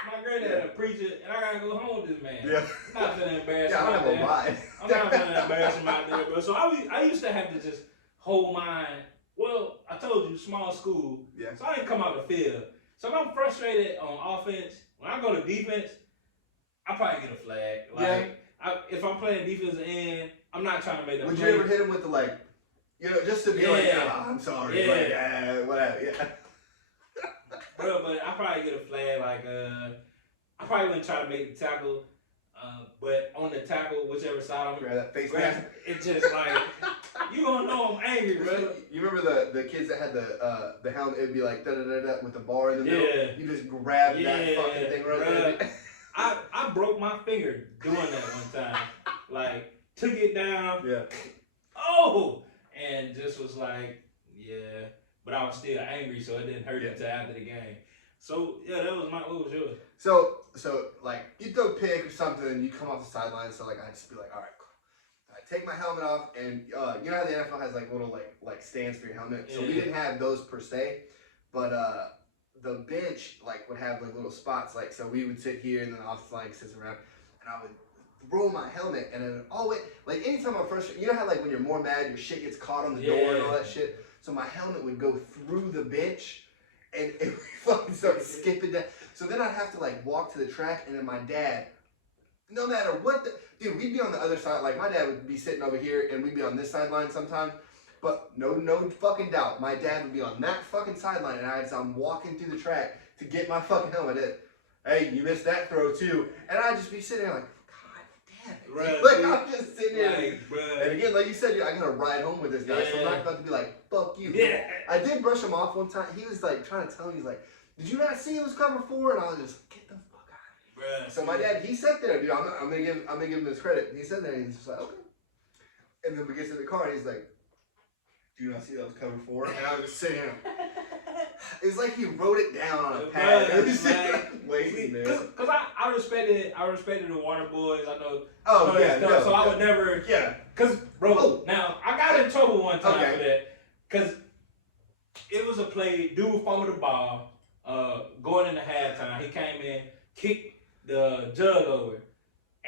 My granddad a preacher, and I gotta go home with this man. Yeah. I'm not gonna embarrass him I don't out have there. a lie. I'm not gonna embarrass him out there, bro. So I used to have to just hold mine. Well, I told you, small school. Yeah. So I didn't come out the field. So if I'm frustrated on offense, when I go to defense, I probably get a flag. Like, if I'm playing defensive end, I'm not trying to make a Would play. you ever hit him with the like, you know, just to be like, oh, I'm sorry, like, whatever, Bro, but I probably get a flag. Like, I probably wouldn't try to make the tackle, but on the tackle, whichever side I'm grab that face grab, mask. it's just like you gonna know I'm angry, bro. You remember the kids that had the helmet? It'd be like da da da da with the bar in the middle. Yeah. You just grab that fucking thing right there. I broke my finger doing that one time. Like, took it down. Yeah. Oh! And just was like, yeah. But I was still angry, so it didn't hurt until after the game. So, yeah, that was what was yours? So like, you throw a pick or something, and you come off the sideline, so like, I'd just be like, all right, cool. I take my helmet off, and you know how the NFL has like little like stands for your helmet? So we didn't have those per se, but the bench like would have like little spots, like, so we would sit here and then the offensive line sits around, and I would throw my helmet, and then always, like, anytime I'm frustrated, you know how like when you're more mad, your shit gets caught on the door and all that shit, so my helmet would go through the bench, and it would fucking start skipping down, so then I'd have to like walk to the track, and then my dad, no matter what, dude, we'd be on the other side, like my dad would be sitting over here, and we'd be on this sideline sometimes. But no fucking doubt, my dad would be on that fucking sideline, and I'm walking through the track to get my fucking helmet in. Hey, you missed that throw too. And I'd just be sitting there like, God damn it. Like, I'm just sitting there. And again, like you said, I gotta ride home with this guy, so I'm not about to be like, fuck you. Yeah. I did brush him off one time. He was like trying to tell me, he's like, did you not see it was cover 4? And I was just, get the fuck out of here. So my dad, he sat there, dude. I'm gonna give him his credit. He sat there and he's just like, okay. And then we get to the car and he's like, do you not see that was cover 4? And I was just sitting here. It's like he wrote it down on a pad. It was just waiting there. Cause I respected the water boys. I know. So I would never. Yeah. Cause bro, now I got in trouble one time for that. Cause it was a play. Dude fumbled the ball. Going into halftime, he came in, kicked the jug over,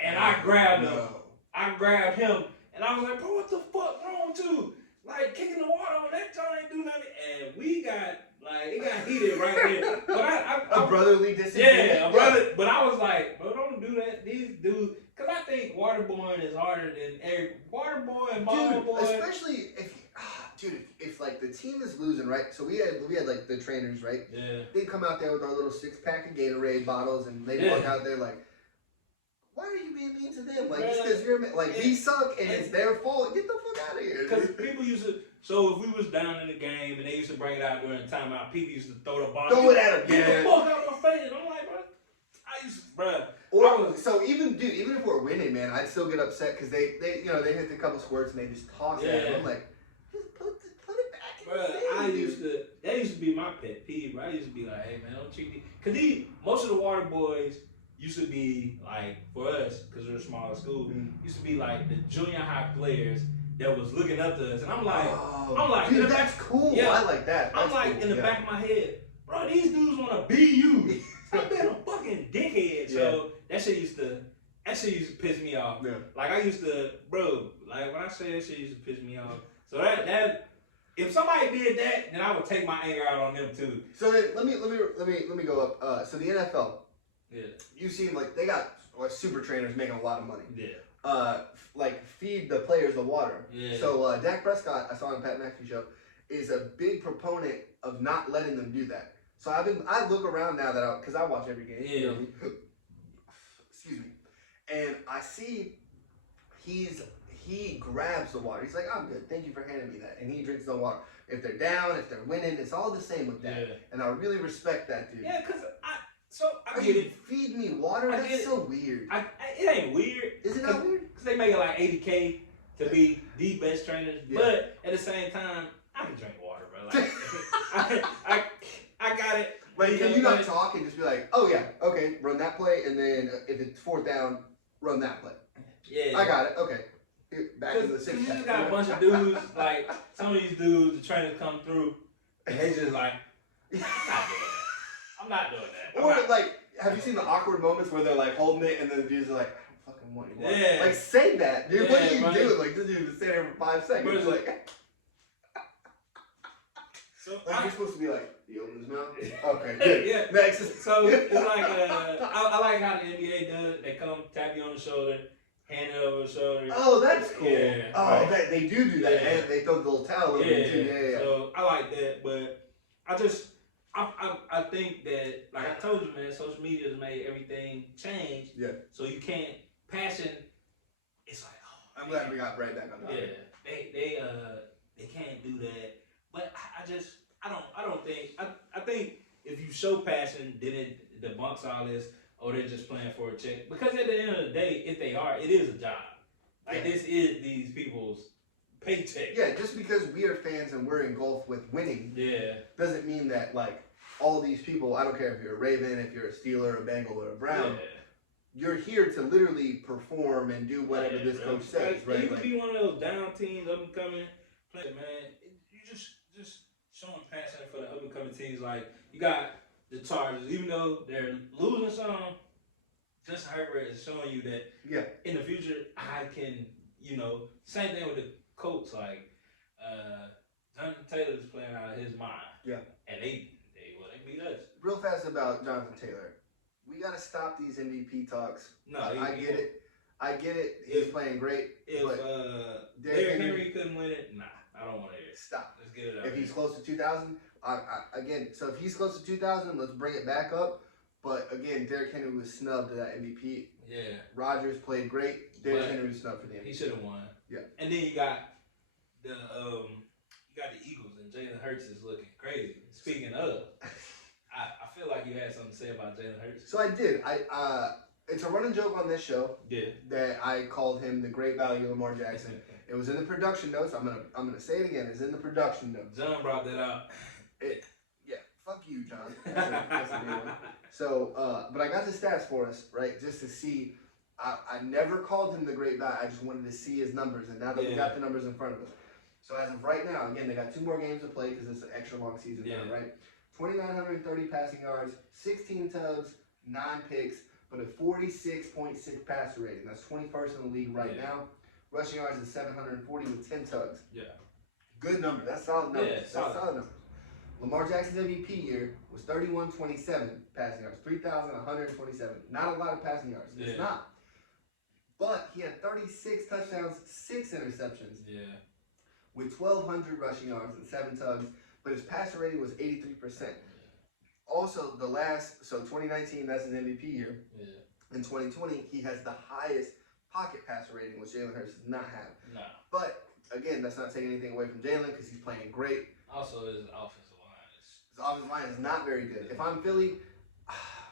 and I grabbed him. I grabbed him, and I was like, bro, what the fuck wrong with you? Like, kicking the water on that time ain't do nothing. And we got, like, it got heated right there. But I brotherly disagreement? Yeah, a brother. But I was like, bro, don't do that. These dudes, because I think waterboarding is harder than every waterboy and ball boy. Especially if like the team is losing, right? So we had like the trainers, right? Yeah. They'd come out there with our little 6-pack of Gatorade bottles, and they'd walk out there like, why are you being mean to them? Like, just because you're like, we suck and it's their fault. Get the fuck out of here. Because people used to, so if we was down in the game and they used to bring it out during the timeout, people used to throw the ball. Throw it at them. Get the fuck out my face. And I'm like, bro, I used to, so even if we're winning, man, I'd still get upset because they hit a couple squirts and they just toss it at them. I'm like, just put it back in the thing. That used to be my pet peeve, bro. I used to be like, hey man, don't treat me. Because most of the water boys used to be like, for us, because we're a smaller school, used to be like the junior high players that was looking up to us. And I'm like, dude, that's cool. Yeah, I like that. I'm like, in the back of my head, bro, these dudes want to be you. Stop being a fucking dickhead. So that shit used to piss me off. Yeah. Like, I used to, bro, like when I say that shit used to piss me off. So that if somebody did that, then I would take my anger out on them too. So then let me go up. So the NFL. Yeah. You seem like they got super trainers making a lot of money. Yeah. Like feed the players the water. Yeah. So Dak Prescott, I saw on the Pat McAfee show, is a big proponent of not letting them do that. So I look around now because I watch every game. Yeah. You know, excuse me. And I see he grabs the water. He's like, I'm good. Thank you for handing me that. And he drinks the water. If they're down, if they're winning, it's all the same with that. Yeah. And I really respect that dude. Yeah, because I get you it. Feed me water? That's so weird. It ain't weird. Is it not weird? Because they make it like $80K to be the best trainers. Yeah. But at the same time, I can drink water, bro. Like, I got it. Like, can you not talk and just be like, oh yeah, okay, run that play, and then if it's fourth down, run that play. Yeah. I got it. Okay. Back in the six. You just got a bunch of dudes, like some of these dudes, the trainers come through, and they just like, I'm not doing that. Or like, have you seen the awkward moments where they're like holding it, and then the dudes are like, I don't fucking want you. Yeah. Like, say that, dude. Yeah, what are you doing? Like, this dude is sitting there for 5 seconds. Bro, like, so like you're supposed to be like, he opened his mouth. Okay, good. Yeah. Next. So it's like, I like how the NBA does it. They come tap you on the shoulder, hand it over the shoulder. Oh, that's cool. Yeah, oh, right. They do that, yeah. and they throw the little towel over too. Yeah. So I like that, but I think that, like I told you, man, social media has made everything change. Yeah. So you can't passion. It's like, oh, I'm glad we got right back on top. Yeah. They can't do that. But I don't think I think if you show passion, then it debunks all this. Or they're just playing for a check. Because at the end of the day, if they are, it is a job. Like, this is these people's paycheck. Yeah, just because we are fans and we're engulfed with winning, doesn't mean that, like, all these people, I don't care if you're a Raven, if you're a Steeler, a Bengal, or a Brown, you're here to literally perform and do whatever this coach says, right? You can be one of those down teams, up and coming, play, man. You just showing passion for the up and coming teams. Like, you got the Chargers, even though they're losing some, Justin Herbert is showing you that in the future I can, same thing with the Colts. Like, Jonathan Taylor is playing out of his mind. Yeah. And they beat us. Real fast about Jonathan Taylor. We got to stop these MVP talks. No, I get it. I get it. He's playing great. If Derrick Henry couldn't win it, nah, I don't want to hear it. Stop. Let's get it out. If he's close to 2,000, again, so if he's close to 2,000, let's bring it back up. But again, Derrick Henry was snubbed to that MVP. Yeah. Rodgers played great. Derrick Henry was snubbed for the MVP. He should have won. Yeah. And then you got the Eagles, and Jalen Hurts is looking crazy. Speaking of, I feel like you had something to say about Jalen Hurts. So I did. It's a running joke on this show. Yeah. That I called him the great value Lamar Jackson. It was in the production notes. I'm gonna say it again. It's in the production notes. John brought that up. Fuck you, John. That's a big one. So, but I got the stats for us, right? Just to see. I never called him the great value. I just wanted to see his numbers, and now that we got the numbers in front of us. So as of right now, again, they got 2 more games to play because it's an extra long season now, right? 2,930 passing yards, 16 tugs, 9 picks, but a 46.6 passer rating. That's 21st in the league right now. Rushing yards is 740 with 10 tugs. Yeah. Good number. That's solid numbers. Yeah, That's solid numbers. Lamar Jackson's MVP year was 31.27 passing yards, 3,127. Not a lot of passing yards. It's not. But he had 36 touchdowns, 6 interceptions. Yeah. With 1,200 rushing yards and 7 tugs, but his passer rating was 83%. Also, 2019, that's his MVP year. Yeah. In 2020, he has the highest pocket passer rating, which Jalen Hurts does not have. No. But again, that's not taking anything away from Jalen because he's playing great. Also, his offensive line his offensive line is not very good. If I'm Philly,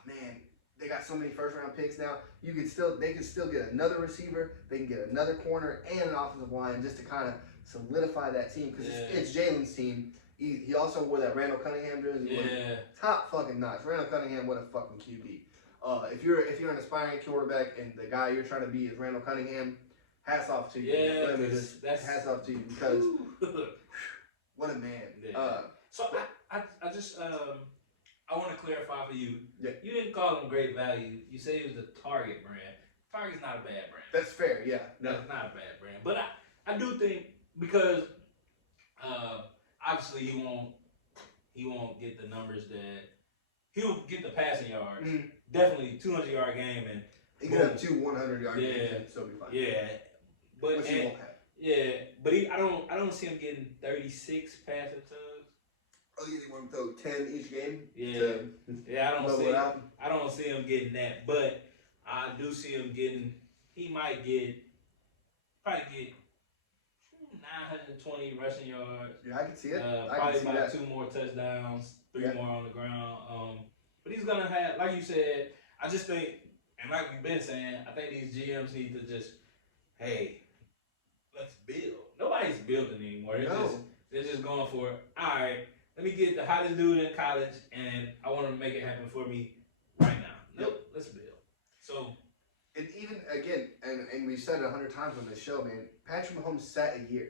man, they got so many first-round picks now. They could still get another receiver. They can get another corner and an offensive line just to kind of solidify that team because it's Jalen's team. He also wore that Randall Cunningham jersey. Yeah. Top fucking notch. Randall Cunningham, what a fucking QB. If you're an aspiring quarterback and the guy you're trying to be is Randall Cunningham, hats off to you. Yeah, hats off to you because what a man. Yeah. So I just I want to clarify for you. Yeah. You didn't call him great value. You said he was the Target brand. Target's not a bad brand. That's fair. Yeah. No. That's not a bad brand. But I do think because obviously he won't get the numbers that he'll get the passing yards. Mm. Definitely 200-yard game and he could have 2 100-yard games and still be fine. Yeah. But which he won't have. Yeah, but I don't see him getting 36 passing tugs. Oh, you want to throw 10 each game? Yeah. I don't see him getting that, but I do see him getting. He might probably get 920 rushing yards. Yeah, I can see it. I Probably can see about that. 2 more touchdowns, 3 Yeah. more on the ground. But he's gonna have, like you said, I just think, and like we've been saying, I think these GMs need to just, hey, let's build. Nobody's building anymore. They're just going for, all right, let me get the hottest dude in college, and I want to make it happen for me right now. Nope, let's build. So. And even again, and we've said it 100 times on this show, man. Patrick Mahomes sat a year,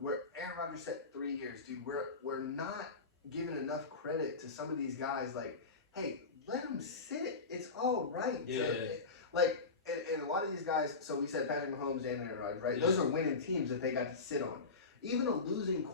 where Aaron Rodgers sat 3 years, dude. We're not giving enough credit to some of these guys. Like, hey, let them sit. It's all right. Yeah. And a lot of these guys. So we said Patrick Mahomes and Aaron Rodgers, right? Yeah. Those are winning teams that they got to sit on. Even a losing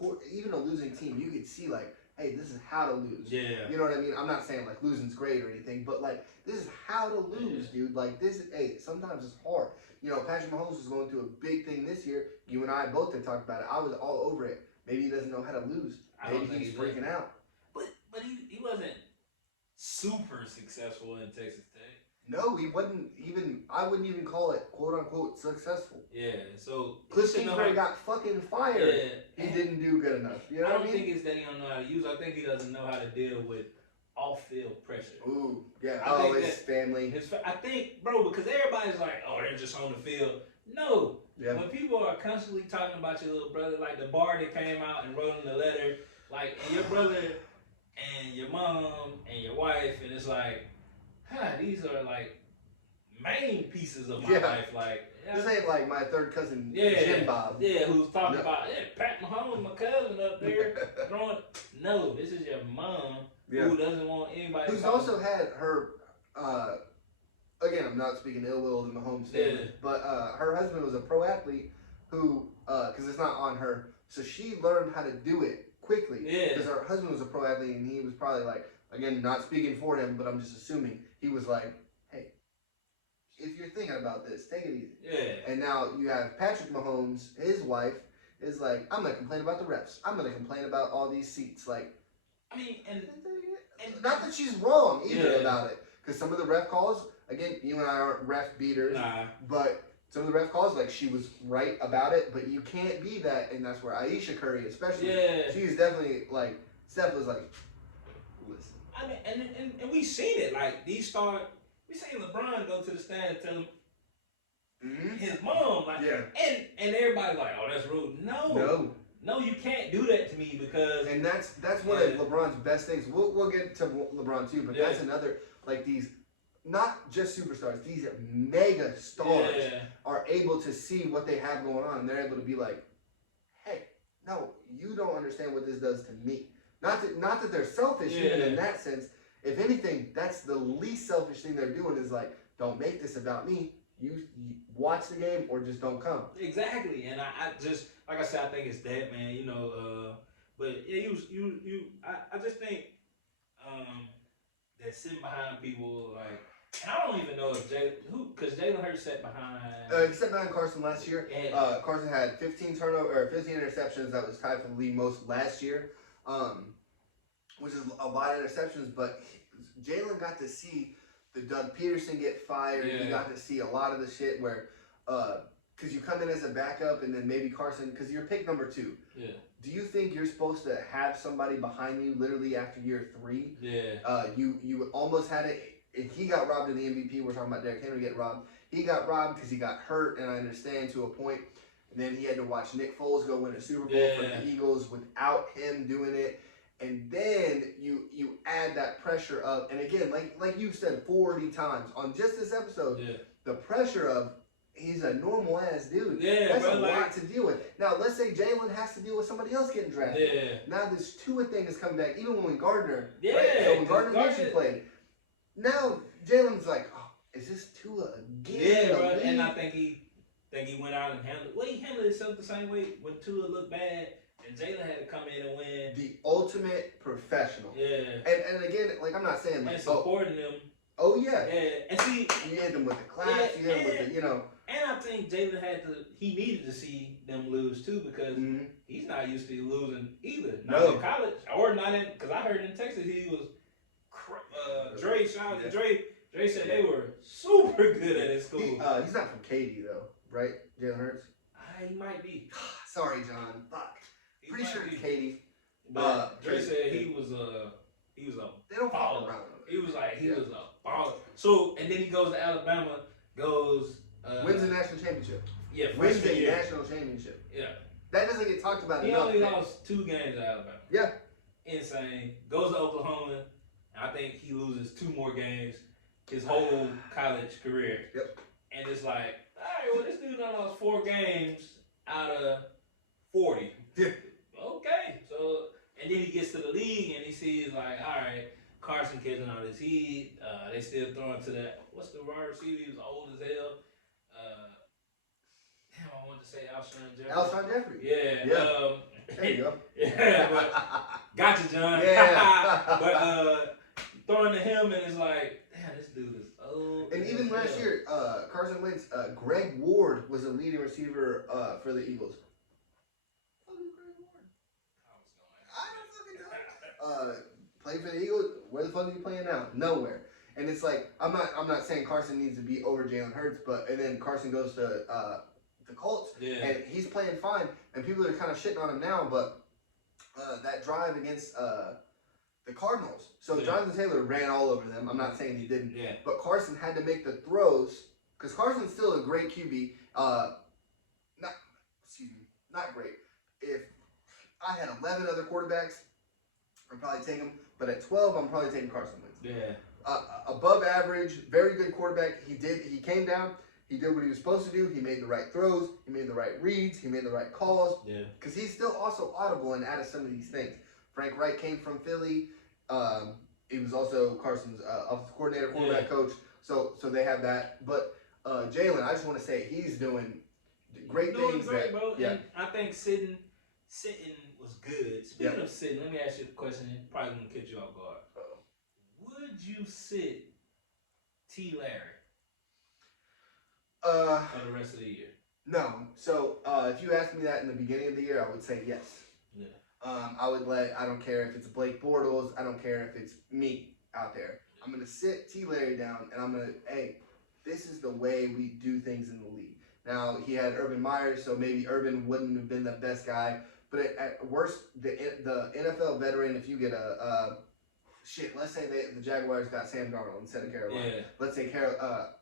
team, you could see like, hey, this is how to lose. Yeah. You know what I mean? I'm not saying like losing's great or anything, but like this is how to lose, dude. Like this is, hey, sometimes it's hard. You know, Patrick Mahomes was going through a big thing this year. You and I both had talked about it. I was all over it. Maybe he doesn't know how to lose. Maybe he's freaking out. But he wasn't super successful in Texas Tech. No, he wasn't even. I wouldn't even call it "quote unquote" successful. Yeah. So Cliff Kingsbury got fucking fired. Yeah, he didn't do good enough. You know I what I don't mean? think it's that he don't know how to use. I think he doesn't know how to deal with off-field pressure. Ooh, yeah. I think his family. I think, bro, because everybody's like, oh, they're just on the field. No. Yeah. When people are constantly talking about your little brother, like the bar that came out and wrote him the letter, like, and your brother and your mom and your wife, and it's like, these are like main pieces of my life. Like, this ain't like my third cousin, Jim Bob. Yeah, who's talking about, Pat Mahomes, my cousin up there throwing. No, this is your mom who doesn't want anybody. Who's also had her. Again, I'm not speaking ill will of the Mahomes family, but her husband was a pro athlete who, because it's not on her, so she learned how to do it quickly. Yeah. Because her husband was a pro athlete, and he was probably like, again, not speaking for him, but I'm just assuming he was like, hey, if you're thinking about this, take it easy. Yeah. And now you have Patrick Mahomes, his wife is like, I'm gonna complain about the refs. I'm gonna complain about all these seats. Like, I mean, and not that she's wrong either about it, because some of the ref calls. Again, you and I aren't ref beaters, but some of the ref calls, like, she was right about it, but you can't be that, and that's where Aisha Curry, especially, she's definitely, like, Steph was like, listen. I mean, and we seen it, like, we seen LeBron go to the stand and tell him, his mom, like, and everybody like, oh, that's rude. No, you can't do that to me because... And that's one of LeBron's best things. We'll get to LeBron too, but that's another, like, these... Not just superstars, these mega stars are able to see what they have going on, and they're able to be like, hey, no, you don't understand what this does to me. Not that they're selfish even in that sense. If anything, that's the least selfish thing they're doing is like, don't make this about me. You watch the game or just don't come. Exactly, and I just, like I said, I think it's that, man, you know, but yeah, I just think that sitting behind people, like, and I don't even know if Jalen Hurts sat behind. He sat behind Carson last year. Carson had 15 interceptions. That was tied for the league most last year, which is a lot of interceptions. But Jalen got to see the Doug Peterson get fired. He got to see a lot of the shit where, because you come in as a backup and then maybe Carson, because you're pick number 2. Yeah. Do you think you're supposed to have somebody behind you literally after year 3? Yeah. You almost had it. And he got robbed of the MVP. We're talking about Derrick Henry getting robbed. He got robbed because he got hurt, and I understand to a point. And then he had to watch Nick Foles go win a Super Bowl for the Eagles without him doing it. And then you add that pressure of, and again, like you've said 40 times on just this episode, the pressure of he's a normal ass dude. That's a lot to deal with. Now let's say Jalen has to deal with somebody else getting drafted. Now this Tua thing is coming back, even when Gardner. So when Gardner played. Now Jalen's like, oh, is this Tua again? Bro, and I think he went out and handled. Well, he handled himself the same way when Tua looked bad, and Jalen had to come in and win. The ultimate professional. And again, like I'm not saying like and supporting them. Oh yeah. And see, you hit them with the claps. You hit them with the, you know. And I think Jalen he needed to see them lose too because he's not used to losing either. Not in college or not in, because I heard in Texas he was. Dre said they were super good at his school. He's not from Katy though, right? Jalen Hurts. He might be. Sorry, John. Fuck. Pretty sure it's Katie. But Dre said he was a They don't baller. around. He was like he was a baller. So and then he goes to Alabama, wins a national championship. Yeah, wins a national championship. Yeah. That doesn't get talked about he enough. He only lost 2 games at Alabama. Yeah. Insane. Goes to Oklahoma. I think he loses 2 more games his whole college career. Yep. And it's like, all right, well, this dude done lost 4 games out of 40. Yeah. Okay. So, and then he gets to the league and he sees like, all right, Carson catching all this heat. They still throwing to that. What's the wide receiver? He was old as hell. Damn, I wanted to say Alshon Jeffrey. Alshon Jeffrey. Yeah. There you go. Yeah, but gotcha, John. Yeah. But throwing to him and it's like, damn, this dude is old. And even last year, Carson Wentz, Greg Ward was the leading receiver for the Eagles. Who's Greg Ward? I don't fucking know. Played for the Eagles. Where the fuck is he playing now? Nowhere. And it's like I'm not saying Carson needs to be over Jalen Hurts, and then Carson goes to the Colts, and he's playing fine, and people are kind of shitting on him now, but that drive against the Cardinals, so Jonathan Taylor ran all over them. I'm not saying he didn't, but Carson had to make the throws because Carson's still a great QB. Not great. If I had 11 other quarterbacks, I'd probably take him, but at 12, I'm probably taking Carson Wentz. Yeah. Above average, very good quarterback. He came down. He did what he was supposed to do. He made the right throws. He made the right reads. He made the right calls. Yeah. Because he's still also audible and out of some of these things. Frank Reich came from Philly. He was also Carson's offensive coordinator, quarterback coach. So they have that. But Jalen, I just want to say he's doing great things. Great, bro. Yeah. And I think sitting was good. Speaking of sitting, let me ask you a question. Probably gonna catch you off guard. Would you sit T. Larry for the rest of the year? No. So if you asked me that in the beginning of the year, I would say yes. Yeah. I don't care if it's Blake Bortles. I don't care if it's me out there. I'm going to sit T. Larry down and I'm going to, hey, this is the way we do things in the league. Now, he had Urban Meyer, so maybe Urban wouldn't have been the best guy. But at worst, the NFL veteran, if you get let's say the Jaguars got Sam Darnold instead of Carolina. Yeah. Let's say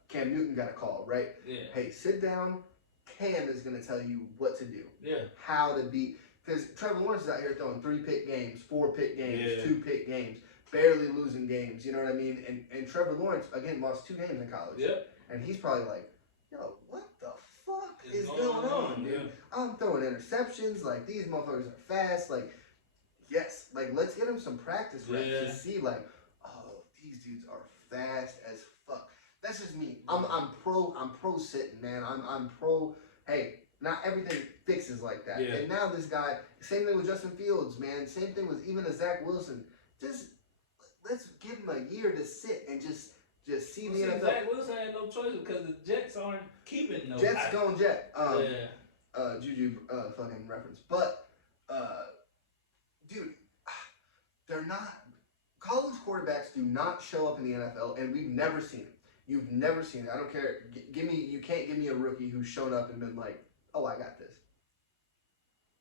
Cam Newton got a call, right? Yeah. Hey, sit down. Cam is going to tell you what to do. Yeah. How to beat. Because Trevor Lawrence is out here throwing 3-pick games, 4-pick games, 2-pick games, barely losing games. You know what I mean? And Trevor Lawrence, again, lost 2 games in college. Yep. And he's probably like, yo, what the fuck is going on, dude? Yeah. I'm throwing interceptions. Like, these motherfuckers are fast. Like, yes. Like, let's get him some practice reps to see, like, oh, these dudes are fast as fuck. That's just me. I'm pro sitting, man. I'm pro, hey, not everything fixes like that. Yeah. And now this guy, same thing with Justin Fields, man. Same thing with even a Zach Wilson. Just let's give him a year to sit and just see the NFL. Zach Wilson had no choice because the Jets aren't keeping no. Jets going Jet. Juju fucking reference. But dude, they're not. College quarterbacks do not show up in the NFL, and we've never seen it. You've never seen it. I don't care. You can't give me a rookie who's shown up and been like, oh, I got this.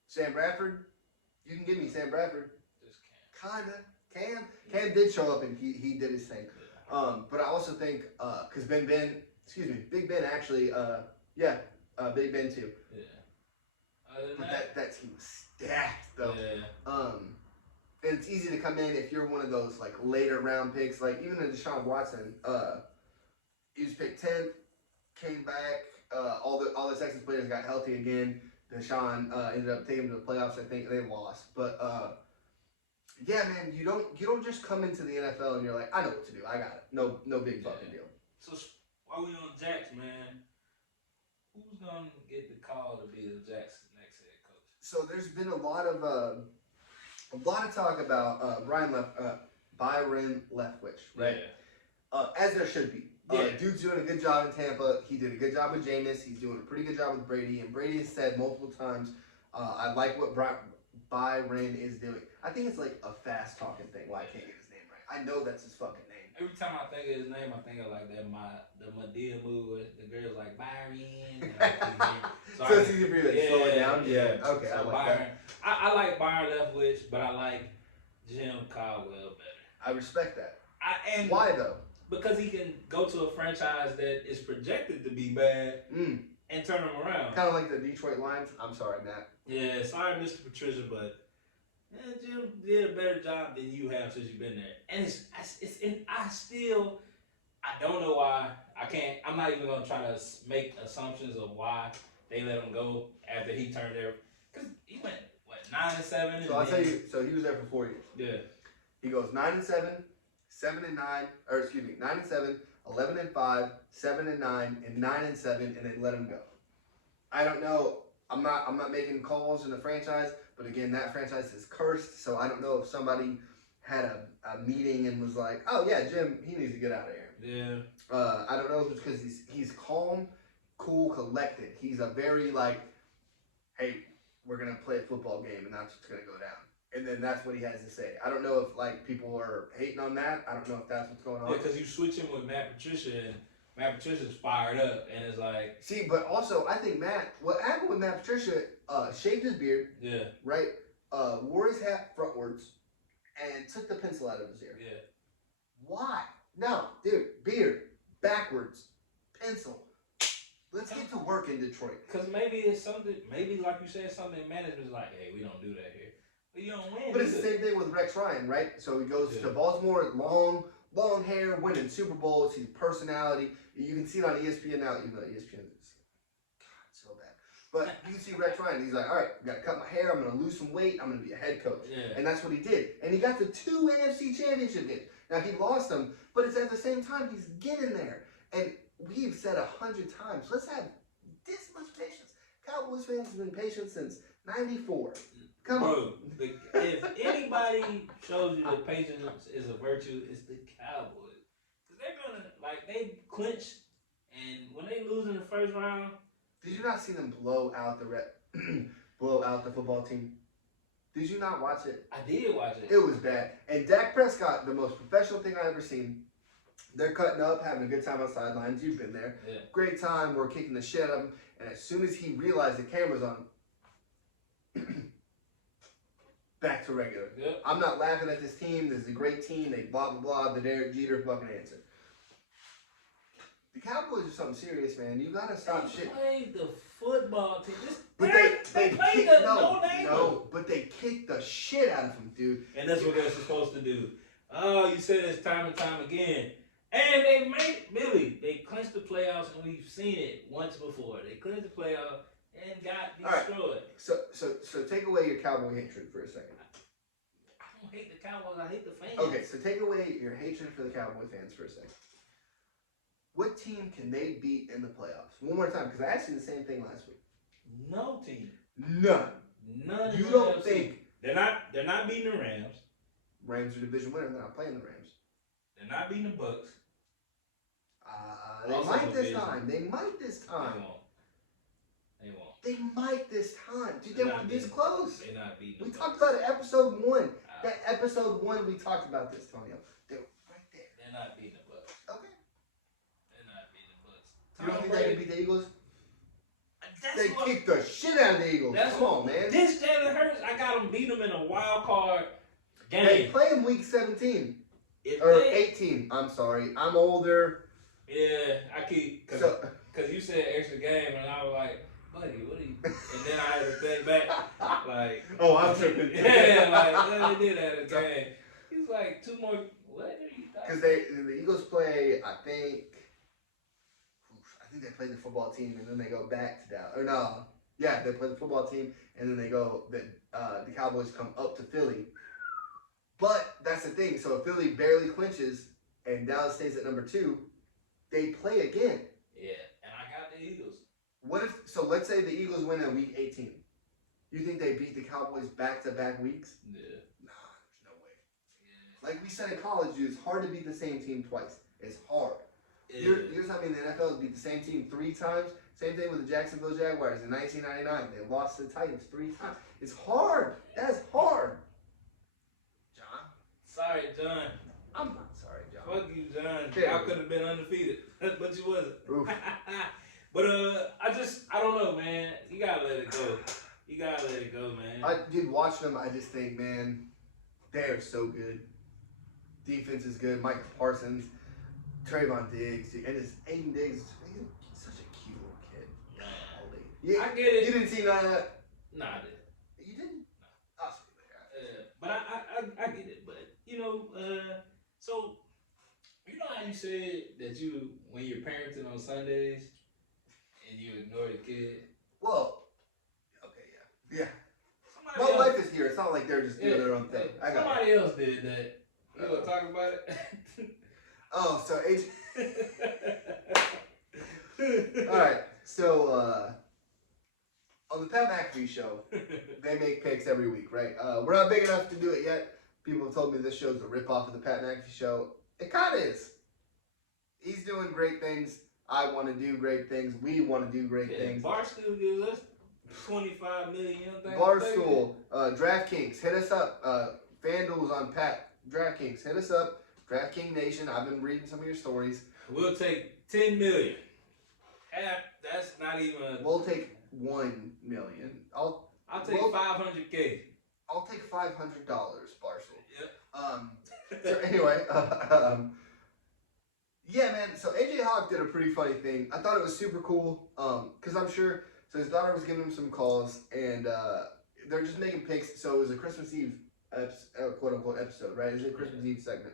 Sam Bradford, you can give me Sam Bradford. Just can't. Cam did show up and he did his thing. But I also think because Big Ben actually, Big Ben too. Yeah. But that team was stacked though. Yeah. And it's easy to come in if you're one of those like later round picks, like even the Deshaun Watson. He was picked 10th, came back. All the Texas players got healthy again. Deshaun ended up taking them to the playoffs. I think they lost, but yeah, man, you don't just come into the NFL and you're like, I know what to do. I got it. No big fucking deal. So while we on Jax, man, who's gonna get the call to be the Jax next head coach? So there's been a lot of talk about Byron Leftwich, right? Yeah. As there should be. Dude's doing a good job in Tampa. He did a good job with Jameis. He's doing a pretty good job with Brady. And Brady has said multiple times, I like what Byron is doing. I think it's like a fast talking thing. Why I can't get his name right. I know that's his fucking name. every time I think of his name, I think of like the Madea movie. The girl's like Byron. So it's easy for you to slow it down. Yeah. Okay. So I like Byron, that. I like Byron Leftwich, but I like Jim Caldwell better. I respect that. And why though? Because he can go to a franchise that is projected to be bad and turn them around. Kind of like the Detroit Lions. I'm sorry, Matt. Yeah, sorry, Mr. Patricia, but Jim did a better job than you have since you've been there. And I don't know why. I'm not even gonna try to make assumptions of why they let him go after he turned there. Because he went, 9-7? So I'll tell you, so he was there for 4 years. Yeah. He goes 9-7, 7-9, or excuse me, 9-7, 11-5, 7-9, and 9-7, and then let him go. I don't know. I'm not making calls in the franchise, but again, that franchise is cursed, so I don't know if somebody had a meeting and was like, oh yeah, Jim, he needs to get out of here. Yeah. I don't know if it's because he's calm, cool, collected. He's a very like, hey, we're gonna play a football game and that's what's gonna go down. And then that's what he has to say. I don't know if like people are hating on that. I don't know if that's what's going on. Yeah, because you switch him with Matt Patricia and Matt Patricia's fired up and it's like. See, but also I think what happened with Matt Patricia, shaved his beard. Yeah. Right. Wore his hat frontwards and took the pencil out of his ear. Yeah. Why? No, dude, beard, backwards, pencil. Let's get to work in Detroit. Because maybe it's something, like you said, something management's like, hey, we don't do that here. But you don't win. But it's the same thing with Rex Ryan, right? So he goes to Baltimore, long hair, winning Super Bowls, his personality. You can see it on ESPN now, even though ESPN is so bad. But you can see Rex Ryan, he's like, all right, I got to cut my hair, I'm going to lose some weight, I'm going to be a head coach. Yeah. And that's what he did. And he got to 2 NFC championship games. Now, he lost them, but it's at the same time, he's getting there. And we've said 100 times, let's have this much patience. Cowboys fans have been patient since 94. Come on. If anybody shows you that patience is a virtue, it's the Cowboys. Because they're going to, like, they clinch, and when they lose in the first round. Did you not see them blow out the football team? Did you not watch it? I did watch it. It was bad. And Dak Prescott, the most professional thing I've ever seen. They're cutting up, having a good time on sidelines. You've been there. Yeah. Great time. We're kicking the shit out of him. And as soon as he realized the camera's on, back to regular. Yep. I'm not laughing at this team. This is a great team. They blah, blah, blah. The Derek Jeter fucking answer. The Cowboys are something serious, man. You got to stop shit. They played the football team. But they played but they kicked the shit out of him, dude. And that's what they're supposed to do. Oh, you said this time and time again. And they they clinched the playoffs, and we've seen it once before. They clinched the playoffs and got destroyed. Right. So take away your Cowboy hatred for a second. I don't hate the Cowboys, I hate the fans. Okay, so take away your hatred for the Cowboy fans for a second. What team can they beat in the playoffs? One more time, because I asked you the same thing last week. No team. None. None. You don't think they're not beating the Rams. Rams are division winner. They're not playing the Rams. They're not beating the Bucks. They might this time. They might this time. They won't. They might this time. Dude, they were this close. They're not beating the We Bucks. talked about it episode 1. That episode 1 we talked about this, Tonio. They were right there. They're not beating the Bucks. Okay. They're not beating the Bucks. You don't think they can beat the Eagles? They kicked the shit out of the Eagles. Come on, man. This Jalen Hurts, I got them beating them in a wild card game. They play in week 17. Or 18. I'm sorry. I'm older. Yeah, I keep, because you said extra game, and I was like, buddy, what are you, and then I had to think back, like. Oh, I'm tripping. Yeah, like, they did have a game. He's like, 2 more, what are you talking? Because the Eagles play, I think they play the football team, and then they go back to Dallas. Or no, yeah, they play the football team, and then they go, the Cowboys come up to Philly. But that's the thing. So if Philly barely clinches, and Dallas stays at number 2, they play again. Yeah, and I got the Eagles. So let's say the Eagles win in week 18. You think they beat the Cowboys back-to-back weeks? Yeah. Nah, there's no way. Yeah. Like we said in college, it's hard to beat the same team twice. It's hard. Yeah. You're telling me the NFL beat the same team 3 times? Same thing with the Jacksonville Jaguars in 1999. They lost to the Titans 3 times. It's hard. That's hard. John? Sorry, John. I'm not sorry, John. Fuck you, John. Yeah. Y'all could have been undefeated, but you wasn't. Oof. But I don't know, man. You gotta let it go. You gotta let it go, man. Dude, watching them, I just think, man, they are so good. Defense is good. Micah Parsons, Trayvon Diggs, and it's Aiden Diggs. He's such a cute little kid. Yeah, I get it. You didn't see none of that? Nah, I didn't. You didn't? No. I'll see you later. But I get it. But you know, so you know how you said that you when you're parenting on Sundays and you ignore the kid. Well, okay, yeah. Somebody My else, wife is here. It's not like they're just doing their own thing. I got somebody else did that. You want to talk about it? Oh, so all right. So on the Pat McAfee show, they make picks every week, right? We're not big enough to do it yet. People have told me this show's a ripoff of the Pat McAfee show. It kind of is. He's doing great things. I want to do great things. We want to do great things. Barstool gives us 25 million. Barstool, DraftKings, hit us up. FanDuel's on Pat. DraftKings, hit us up. DraftKings Nation. I've been reading some of your stories. We'll take 10 million. That's not even. We'll take 1 million. I'll take 500K. I'll take $500, Barstool. Yep. So anyway, yeah, man. So AJ Hawk did a pretty funny thing. I thought it was super cool. Cause I'm sure. So his daughter was giving him some calls, and they're just making picks. So it was a Christmas Eve, quote unquote episode, right? It was a Christmas Eve segment.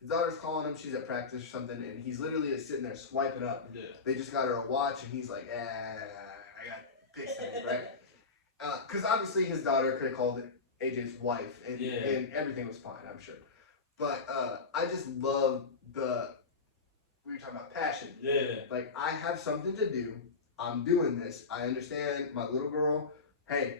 His daughter's calling him. She's at practice or something, and he's literally just sitting there swiping up. Yeah. They just got her a watch, and he's like, I got picks to make, right? Because obviously his daughter could have called AJ's wife, and everything was fine, I'm sure. But I just love we were talking about passion. Yeah. Like, I have something to do. I'm doing this. I understand my little girl. Hey,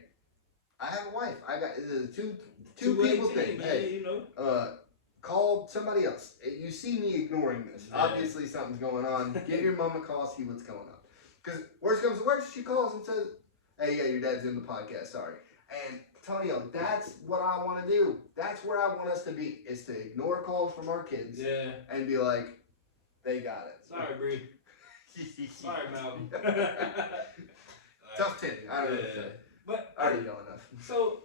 I have a wife. I got this is a two people thing. Man, hey, you know. Call somebody else. You see me ignoring this. Yeah. Obviously something's going on. Give your mom a call, see what's going on. Because worst comes to worst, she calls and says, hey, yeah, your dad's in the podcast, sorry. And Tonio, that's what I want to do. That's where I want us to be, is to ignore calls from our kids. Yeah. And be like, they got it. Sorry, Bree. Sorry, Malcolm. Tough 10. I don't know. But I already know enough. So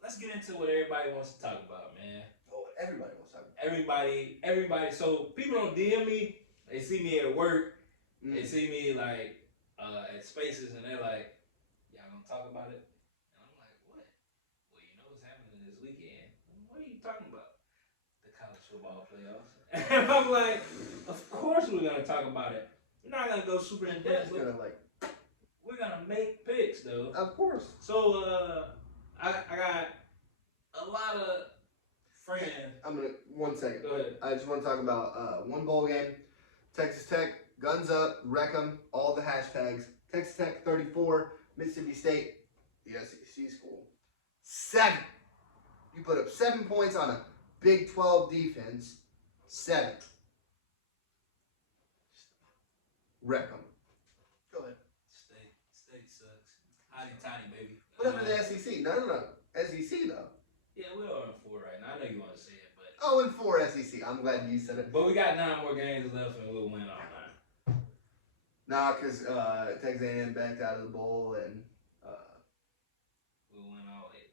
let's get into what everybody wants to talk about, man. Oh, everybody wants to talk about Everybody. So people don't DM me. They see me at work. They see me like at spaces, and they're like, "Y'all gonna talk about it?" And I'm like, "What?" Well, you know what's happening this weekend. What are you talking about? The college football playoffs. And I'm like, "Of course we're gonna talk about it. We're not gonna go super in depth. We're gonna make picks, though. Of course." So I got a lot of friends. I'm gonna 1 second. Go ahead. I just want to talk about one bowl game. Texas Tech, guns up, wreck 'em, all the hashtags. Texas Tech 34, Mississippi State, the SEC school, 7. You put up 7 points on a Big 12 defense. 7. Wreck 'em. Go ahead. State sucks. Hotty toddy, baby. What happened to the SEC? No. SEC though. Yeah, we're 0-4 right now. I know you want to say it, but 0-4 SEC. I'm glad you said it. But we got 9 more games left, and we'll win all 9. Nah, because Texas A&M backed out of the bowl, and we'll win all 8.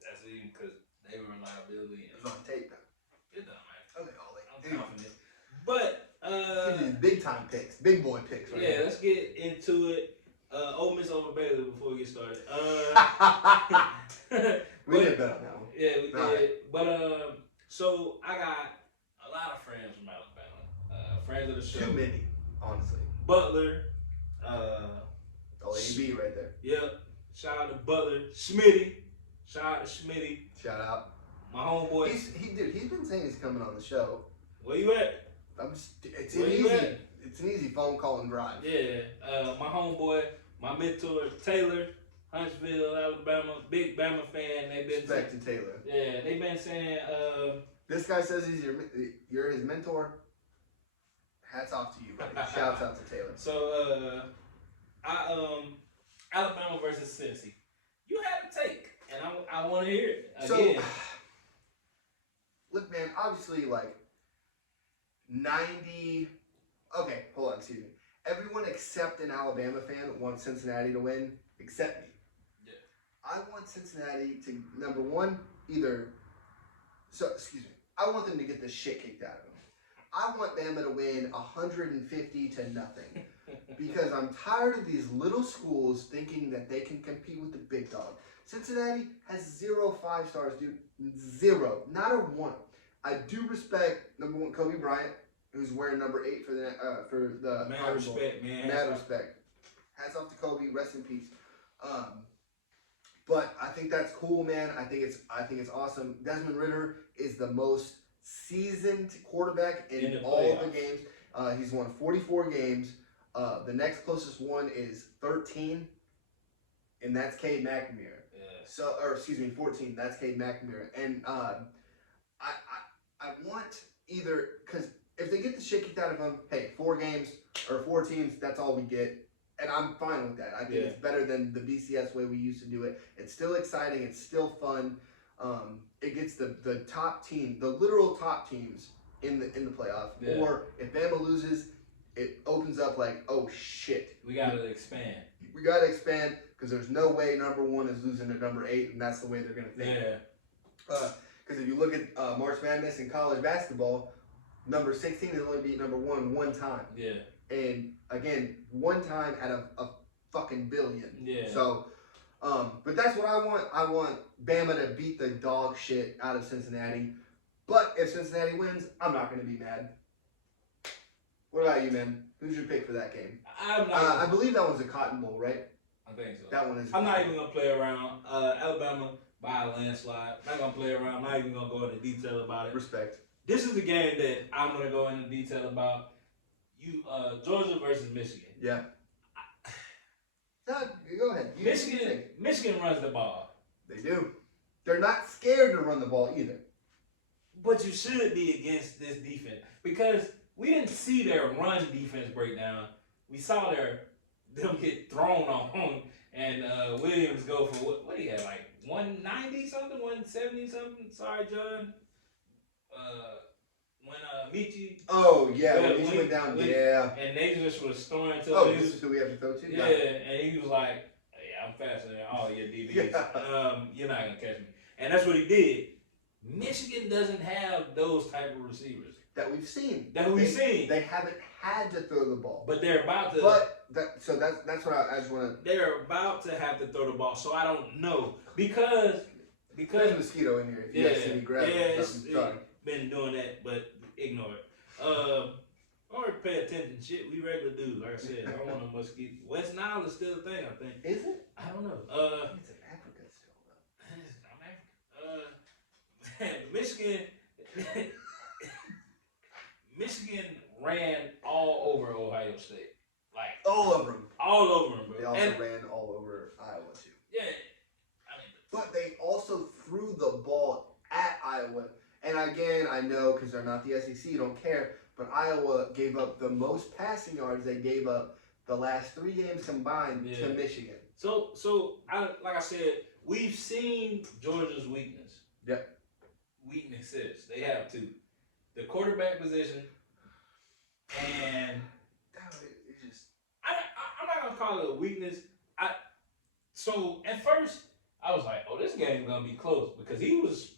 That's even because they were a liability. It's on tape now. It doesn't matter. Okay, all 8. I'm confident. But big time picks, big boy picks. Right yeah, let's get into it. Ole Miss over Baylor before we get started. We did bet on that one. Yeah, we did. But so I got a lot of friends from Alabama. Friends of the show. Too many, honestly. Butler. AB right there. Yep. Shout out to Butler. Smitty. Shout out to Smitty. Shout out. My homeboy. He's been saying he's coming on the show. Where you at? It's an easy phone call and drive. Yeah. My homeboy, my mentor, Taylor, Huntsville, Alabama, big Bama fan. They've been Respect to Taylor. Yeah, they've been saying this guy says you're his mentor. Hats off to you, buddy. Shouts out to Taylor. So Alabama versus Cincy. You had a take, and I want to hear it again. So look, man, obviously, like, 90... Okay, hold on, excuse me. Everyone except an Alabama fan wants Cincinnati to win, except me. Yeah. I want Cincinnati to, number one, I want them to get the shit kicked out of them. I want Bama to win 150 to nothing. Because I'm tired of these little schools thinking that they can compete with the big dog. Cincinnati has 0 5-stars, dude. 0. Not a 1. I do respect, number one, Kobe Bryant, who's wearing number 8 for the Mad respect, man. Mad respect. Hats off to Kobe. Rest in peace. But I think that's cool, man. I think it's awesome. Desmond Ridder is the most seasoned quarterback in all the games. He's won 44 games. The next closest one is 13, and that's Cade McNamara. Yeah. 14. That's Cade McNamara. And I want either, because if they get the shit kicked out of them, hey, 4 games or 4 teams, that's all we get. And I'm fine with that. I think it's better than the BCS way we used to do it. It's still exciting. It's still fun. It gets the top team, the literal top teams in the playoff. Yeah. Or if Bama loses, it opens up like, oh shit. We gotta expand. We gotta expand because there's no way number 1 is losing to number 8, and that's the way they're gonna think. Yeah. Because if you look at March Madness in college basketball, number 16 has only beat number 1 time. Yeah. And again, 1 time out of a fucking billion. Yeah. So, but that's what I want. I want Bama to beat the dog shit out of Cincinnati. But if Cincinnati wins, I'm not going to be mad. What about you, man? Who's your pick for that game? I believe that one's a Cotton Bowl, right? I think so. That one is. I'm not even going to play around. Alabama by a landslide. Not going to play around. Not even going to go into detail about it. Respect. This is the game that I'm going to go into detail about. Georgia versus Michigan. Yeah. Go ahead. Michigan runs the ball. They do. They're not scared to run the ball either. But you should be against this defense because we didn't see their run defense breakdown. We saw them get thrown on, and Williams go for what he had, like 190 something, 170 something. Sorry, John. When Michi. Oh yeah, when Michi went down. Yeah. And they just was throwing to. Oh, this is who we have to throw to. Yeah, and he was like, "Yeah, I'm faster than all your DBs. You're not gonna catch me." And that's what he did. Michigan doesn't have those type of receivers that we've seen. They haven't had to throw the ball. But they're about to. That's what I just want to. They're about to have to throw the ball, so I don't know because there's a mosquito in here. If you guys see me grab it, been doing that, but ignore it. Or pay attention. Shit, we regular dudes. Like I said, I don't want no mosquito. West Nile is still a thing, I think. Is it? I don't know. It's in Africa still, though. I'm African. Michigan ran all over Ohio State. Like all over them. All over them, bro. They also ran all over Iowa too. Yeah. But they also threw the ball at Iowa. And again, I know because they're not the SEC, you don't care. But Iowa gave up the most passing yards they gave up the last 3 games combined to Michigan. So like I said, we've seen Georgia's weakness. Yep. Weaknesses. They have 2. The quarterback position and I'm not gonna call it a weakness. So at first I was like, oh, this game's gonna be close because he was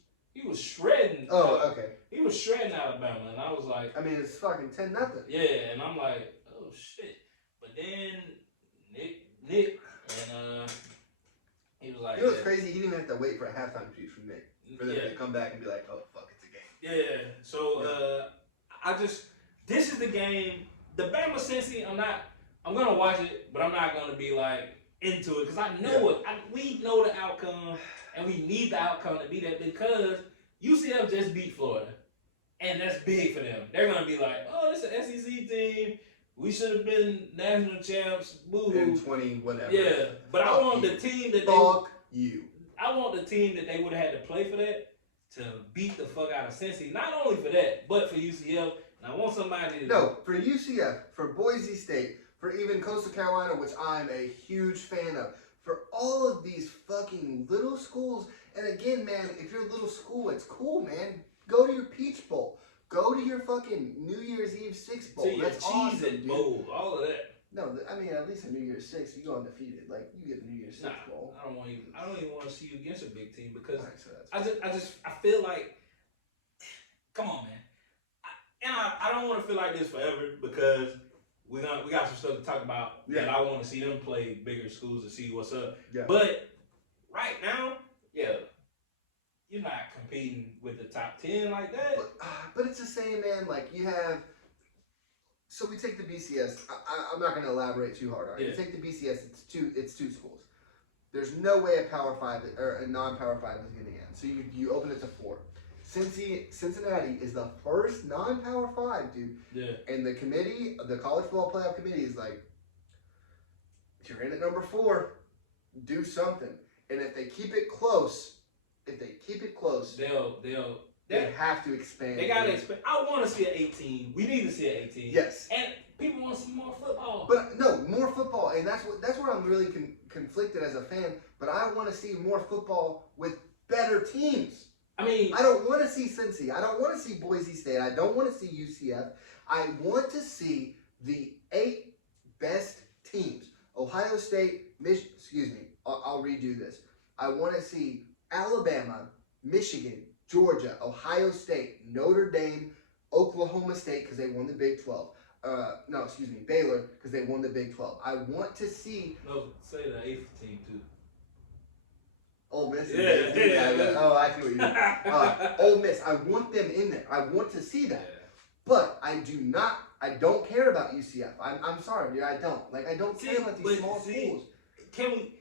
shredding. Oh, okay. He was shredding Alabama, and I was like, I mean, it's fucking 10-0. Yeah, and I'm like, oh shit. But then Nick, and he was like, you know what's crazy? He didn't even have to wait for a halftime speech from Nick for them to come back and be like, oh fuck, it's a game. Yeah. So this is the game. The Bama Cincy, I'm gonna watch it, but I'm not gonna be like into it because I know we know the outcome. And we need the outcome to be that because UCF just beat Florida. And that's big for them. They're going to be like, oh, this is an SEC team. We should have been national champs. Boo-hoo. In 20 whatever. Yeah. But I want the team that I want the team that they would have had to play for that to beat the fuck out of Cincy. Not only for that, but for UCF. And I want somebody to... No, for UCF, for Boise State, for even Coastal Carolina, which I'm a huge fan of. For all of these fucking little schools, and again, man, if you're a little school, it's cool, man. Go to your Peach Bowl. Go to your fucking New Year's Eve Six Bowl. That's Cheese awesome, and bowl, all of that. No, I mean at least a New Year's Six, you go undefeated. Like you get the New Year's Six Bowl. I don't even want to see you against a big team because right, so I feel like, come on, man. I don't want to feel like this forever because we got some stuff to talk about. Yeah. And I want to see them play bigger schools to see what's up. Yeah. But right now, yeah, you're not competing with the top 10 like that. But it's the same, man. Like you have. So we take the BCS. I'm not going to elaborate too hard on it. Yeah. You take the BCS. It's two schools. There's no way a Power 5 or a non-Power 5 is going to end. So you open it to 4. Cincinnati is the first non-Power 5, dude. Yeah. And the committee, the College Football Playoff Committee, is like, if you're in at number 4, do something. And if they keep it close, they have to expand. They gotta expand. I want to see an 18. We need to see an 18. Yes. And people want to see more football. But no, more football, and that's where I'm really conflicted as a fan. But I want to see more football with better teams. I mean, I don't want to see Cincy. I don't want to see Boise State. I don't want to see UCF. I want to see the 8 best teams. Ohio State, I'll redo this. I want to see Alabama, Michigan, Georgia, Ohio State, Notre Dame, Oklahoma State because they won the Big 12. Baylor because they won the Big 12. I want to see. No, say the 8th team too. Ole Miss. Yeah. Oh, I see what you mean. Ole Miss. I want them in there. I want to see that. Yeah. But I don't care about UCF. I'm sorry, dude. I don't. Like, I don't care about these small schools. Can we?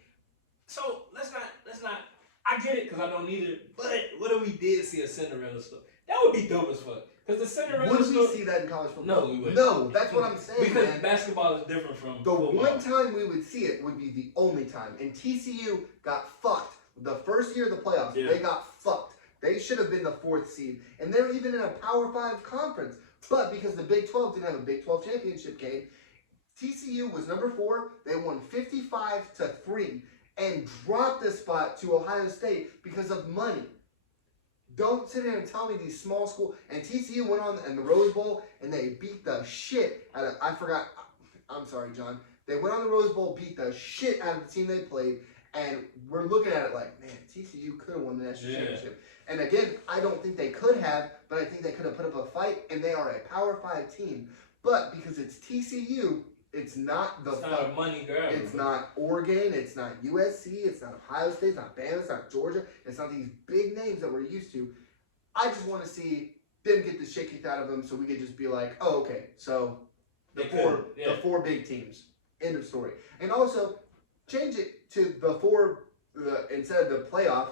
So let's not. I get it because I don't need it. But what if we did see a Cinderella story? That would be dope as fuck. Because the Cinderella would we see that in college football? No, we wouldn't. No, that's what I'm saying. Because man. Basketball is different from the football. One time we would see it would be the only time. And TCU got fucked. The first year of the playoffs, They got fucked. They should have been the 4th seed. And they're even in a Power 5 conference. But because the Big 12 didn't have a Big 12 championship game, TCU was number 4. They won 55-3 and dropped the spot to Ohio State because of money. Don't sit there and tell me these small schools. And TCU went on in the Rose Bowl and they beat the shit out of, I'm sorry, John. They went on the Rose Bowl, beat the shit out of the team they played. And we're looking at it like, man, TCU could have won the national championship. And again, I don't think they could have, but I think they could have put up a fight, and they are a Power 5 team. But because it's TCU, it's not a money grab. It's not Oregon, it's not USC, it's not Ohio State, it's not Bama, it's not Georgia, it's not these big names that we're used to. I just want to see them get the shit kicked out of them so we could just be like, oh, okay, so the four big teams. End of story. And also, change it to instead of the playoff,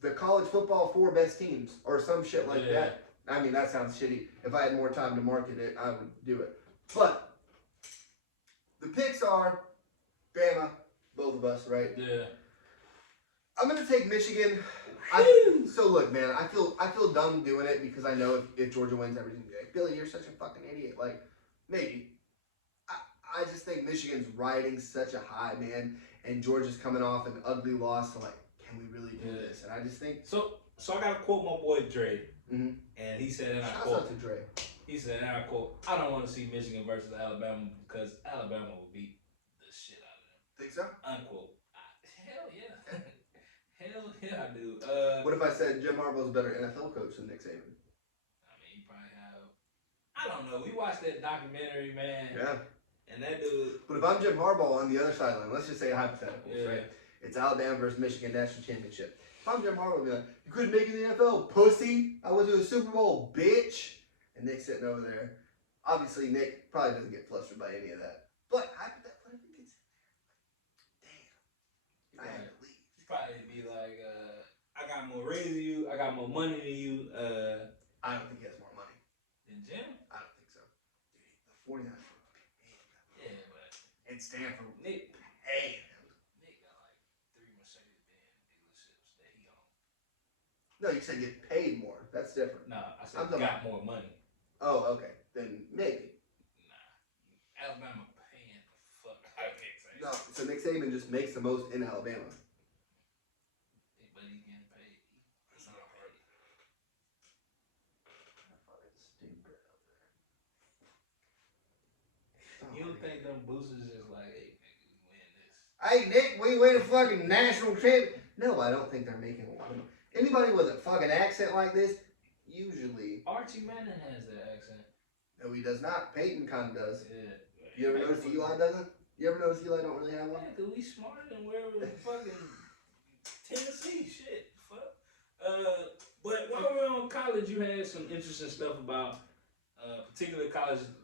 the college football 4 best teams or some shit like that. I mean, that sounds shitty. If I had more time to market it, I would do it. But the picks are Bama, both of us, right? Yeah. I'm gonna take Michigan. So look, man, I feel dumb doing it because I know if Georgia wins, everything's gonna be like, Billy, you're such a fucking idiot. Like, maybe. I just think Michigan's riding such a high, man, and Georgia's coming off an ugly loss. So, like, can we really do this? And I just think... So I got to quote my boy Dre. Mm-hmm. And he said, and I quote... Shout out to Dre. He said, and I quote, I don't want to see Michigan versus Alabama because Alabama will beat the shit out of them. Think so? Unquote. Hell yeah. Hell yeah, I do. What if I said Jim Harbaugh's a better NFL coach than Nick Saban? I mean, you probably have... I don't know. We watched that documentary, man. Yeah. And that dude. But if I'm Jim Harbaugh on the other sideline, let's just say hypotheticals, right? It's Alabama versus Michigan national championship. If I'm Jim Harbaugh, I'd be like, you couldn't make it in the NFL, pussy. I went to the Super Bowl, bitch. And Nick's sitting over there. Obviously, Nick probably doesn't get flustered by any of that. But hypothetically, if he gets in there, damn, I had to leave. He'd probably be like, I got more rings than you. I got more money than you. I don't think he has more money than Jim. I don't think so. Dude, the 49ers. And Stanford, Nick paid him. Nick got like 3 Mercedes-Benz dealerships that he owns. No, you said get paid more. That's different. No, I said got more money. Oh, okay. Then maybe. Nah. Alabama paying the fuck out of Nick Saban. No, so Nick Saban just makes the most in Alabama. But he's getting paid. He's not paid. You don't think them boosters just like, hey, nigga, we win this? Hey, Nick, we win a fucking national champion. No, I don't think they're making a lot of money. Anybody with a fucking accent like this, usually. Archie Madden has that accent. No, he does not. Peyton kind of does. Yeah. You ever notice Eli doesn't? You ever notice Eli don't really have one? Yeah, because we smarter than wherever fucking Tennessee. Shit. Fuck. But while we were on college, you had some interesting stuff about particular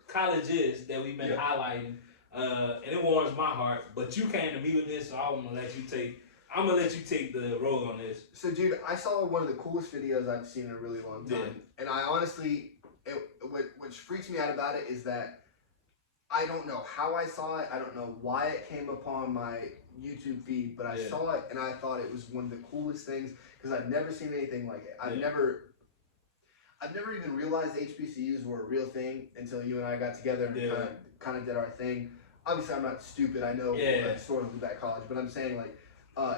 colleges that we've been highlighting. And it warms my heart. But you came to me with this, so I'm gonna let you take the role on this. So, dude, I saw one of the coolest videos I've seen in a really long time. Yeah. And I honestly, what freaks me out about it is that I don't know how I saw it. I don't know why it came upon my YouTube feed, but I saw it and I thought it was one of the coolest things because I've never seen anything like it. I've never even realized HBCUs were a real thing until you and I got together and kind of did our thing. Obviously, I'm not stupid. I know sort of that college, but I'm saying like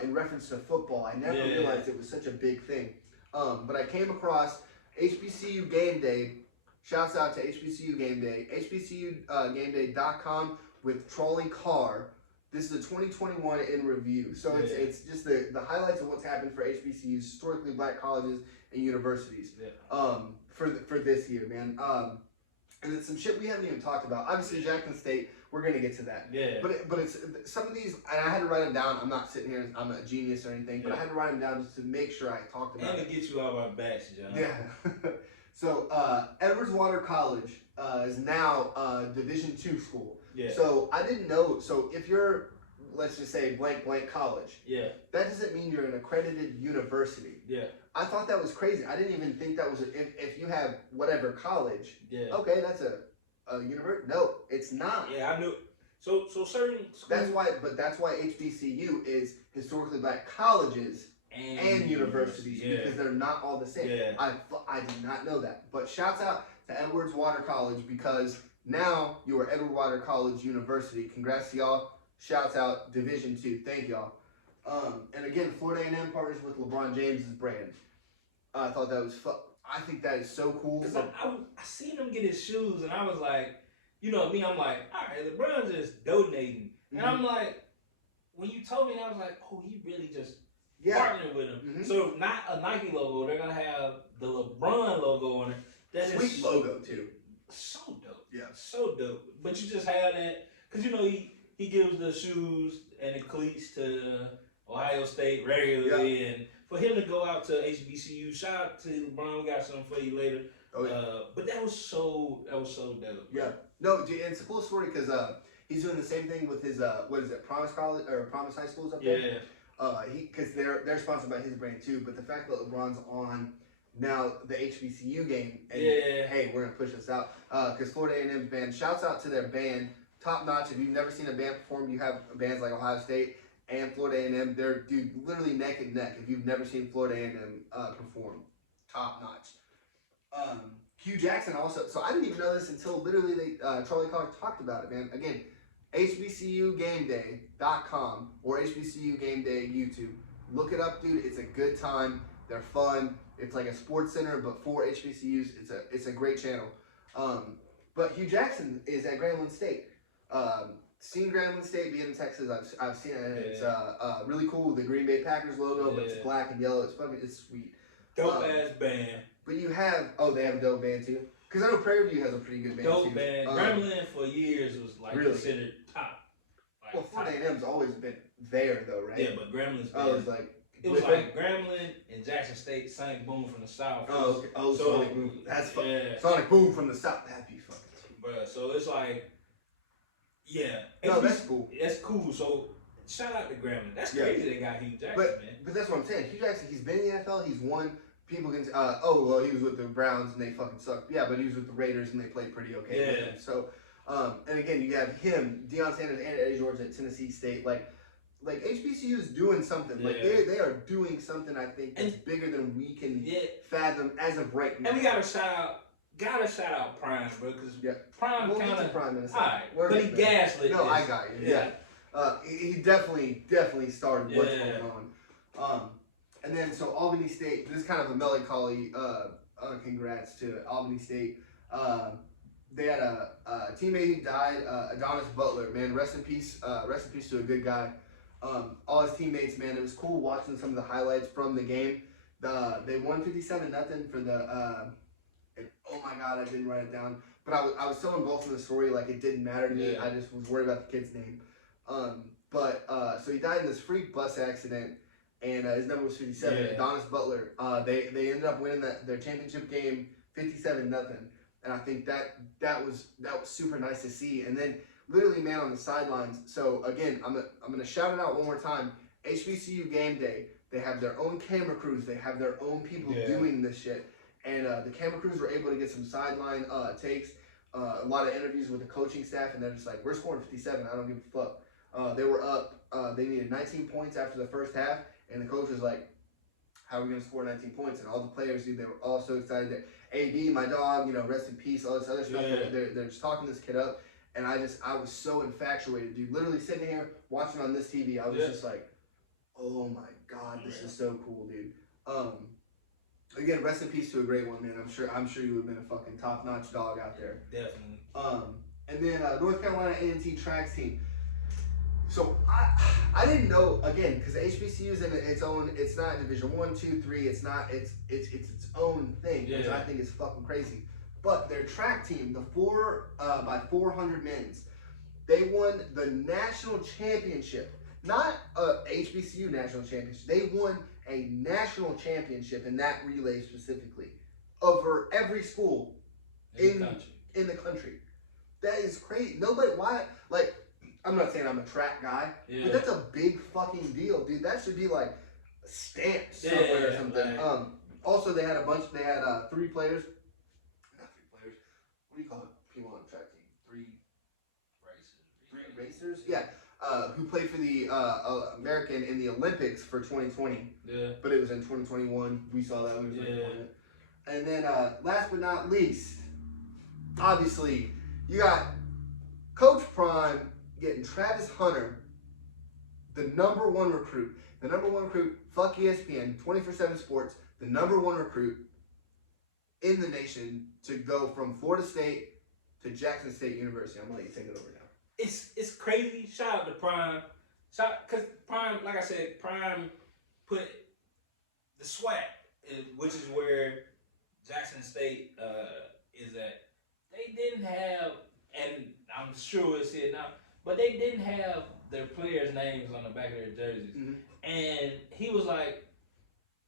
in reference to football, I never realized it was such a big thing. But I came across HBCU Game Day. Shouts out to HBCU Game Day. HBCUGameDay.com with Trolley Carr. This is the 2021 in review. So it's just the highlights of what's happened for HBCUs, historically black colleges and universities for this year, man. And it's some shit we haven't even talked about. Obviously, Jackson State, we're going to get to that. Yeah. But it's some of these, and I had to write them down. I'm not sitting here, I'm a genius or anything, but I had to write them down just to make sure I talked about it. And to get you out of our backs, John. Yeah. So, Edwardswater College is now a Division II school. Yeah. So, I didn't know. So, if you're, let's just say, blank college, that doesn't mean you're an accredited university. Yeah. I thought that was crazy. I didn't even think that was, if you have whatever college, okay, that's a university. No, it's not. Yeah, I knew. So certain schools. That's why HBCU is historically black colleges and universities because they're not all the same. Yeah. I did not know that. But shouts out to Edwardswater College because now you are Edwardswater College University. Congrats to y'all. Shouts out Division II. Thank y'all. And again, Florida A&M partners with LeBron James's brand. I thought that was I think that is so cool. Because I seen him get his shoes and I was like, you know me, I'm like, all right, LeBron's just donating. And I'm like, when you told me that, I was like, oh, he really just partnered with him. So not a Nike logo, they're gonna have the LeBron logo on it. That's sweet logo too. So dope. Yeah. So dope. But you just have that because you know he gives the shoes and the cleats to Ohio State regularly, and for him to go out to HBCU, shout out to LeBron. We got something for you later. Oh, yeah. But that was so dope. Yeah. No, and it's a cool story because he's doing the same thing with his what is it, Promise College or Promise High Schools up there. Yeah. Because they're sponsored by his brand too. But the fact that LeBron's on now the HBCU game, and hey, we're gonna push this out because Florida A&M's band. Shouts out to their band, top notch. If you've never seen a band perform, you have bands like Ohio State and Florida A&M. They're literally neck and neck. If you've never seen Florida A&M perform, top notch. Hugh Jackson also. So I didn't even know this until literally Trolley Carr talked about it, man. Again, HBCUGameDay.com or HBCU Game Day YouTube. Look it up, dude. It's a good time. They're fun. It's like a sports center, but for HBCUs, it's a great channel. But Hugh Jackson is at Grambling State. Seen Grambling State being in Texas. I've seen it. It's really cool. The Green Bay Packers logo, but it's black and yellow. It's sweet. Dope ass band. But you have they have a dope band too. Because I know Prairie View has a pretty good band too. Dope band. Grambling for years was like considered top. Like, well, Florida A&M's always been there though, right? Yeah, but Grambling's it was like Grambling and Jackson State, Sonic Boom from the South. Oh, okay. So, Sonic Boom. That's fun. Yeah. Sonic Boom from the South. That'd be fucking sweet. Bruh, so it's like, no, that's cool. That's cool. So shout out to Grambling. That's crazy they got Hugh Jackson, man. But that's what I'm saying. Hugh Jackson, he's been in the NFL. He's won. People can he was with the Browns and they fucking sucked. Yeah, but he was with the Raiders and they played pretty okay with him. So, and again, you have him, Deion Sanders, and Eddie George at Tennessee State. Like HBCU is doing something. Like they are doing something. I think that's bigger than we can fathom as of right now. And we gotta shout out Prime, bro, because Prime we'll kind of Prime in a second. Alright, but he gaslit. No, I got you. Yeah. He definitely started what's going on. And then so Albany State. This is kind of a melancholy. Congrats to Albany State. they had a teammate who died, Adonis Butler. Man, rest in peace. Rest in peace to a good guy. All his teammates, man. It was cool watching some of the highlights from the game. They won 57-0 for the. Oh my God, I didn't write it down. But I was so involved in the story, like it didn't matter to me. Yeah. I just was worried about the kid's name. So he died in this freak bus accident, and his number was 57. Yeah. Adonis Butler. They ended up winning their championship game 57-0, and I think that was super nice to see. And then literally, man, on the sidelines. So again, I'm gonna shout it out one more time. HBCU game day. They have their own camera crews. They have their own people doing this shit. And the camera crews were able to get some sideline takes, a lot of interviews with the coaching staff, and they're just like, we're scoring 57. I don't give a fuck. They were up. They needed 19 points after the first half, and the coach was like, how are we going to score 19 points? And all the players, dude, they were all so excited. That AB, my dog, rest in peace, all this other stuff. Yeah. They're just talking this kid up. And I was so infatuated, dude. Literally sitting here watching on this TV, I was just like, oh my God, this is so cool, dude. Again, rest in peace to a great one, man. I'm sure you would have been a fucking top-notch dog out there. Definitely. And then North Carolina A&T tracks team. So I didn't know, again, because the HBCU is in its own. It's not Division 1, 2, 3. It's not. It's its own thing, which I think is fucking crazy. But their track team, the 4x400 men's, they won the national championship. Not a HBCU national championship. They won a national championship in that relay specifically over every school in the country. That is crazy. Nobody, why, like, I'm not saying I'm a track guy, but that's a big fucking deal, dude. That should be like stamped somewhere or something. Right. Also, they had three players. Not three players. What do you call it? People on the track team. Three racers? Yeah. Who played for the American in the Olympics for 2020. Yeah. But it was in 2021. We saw that. We were And then last but not least, obviously, you got Coach Prime getting Travis Hunter, the number one recruit. The number one recruit, fuck ESPN, 24/7 Sports, the number one recruit in the nation to go from Florida State to Jackson State University. I'm going to let you take it over now. It's crazy. Shout out to Prime. Because Prime, like I said, Prime put the SWAT, which is where Jackson State is at. They didn't have, and I'm sure it's here now, but they didn't have their players' names on the back of their jerseys. Mm-hmm. And he was like,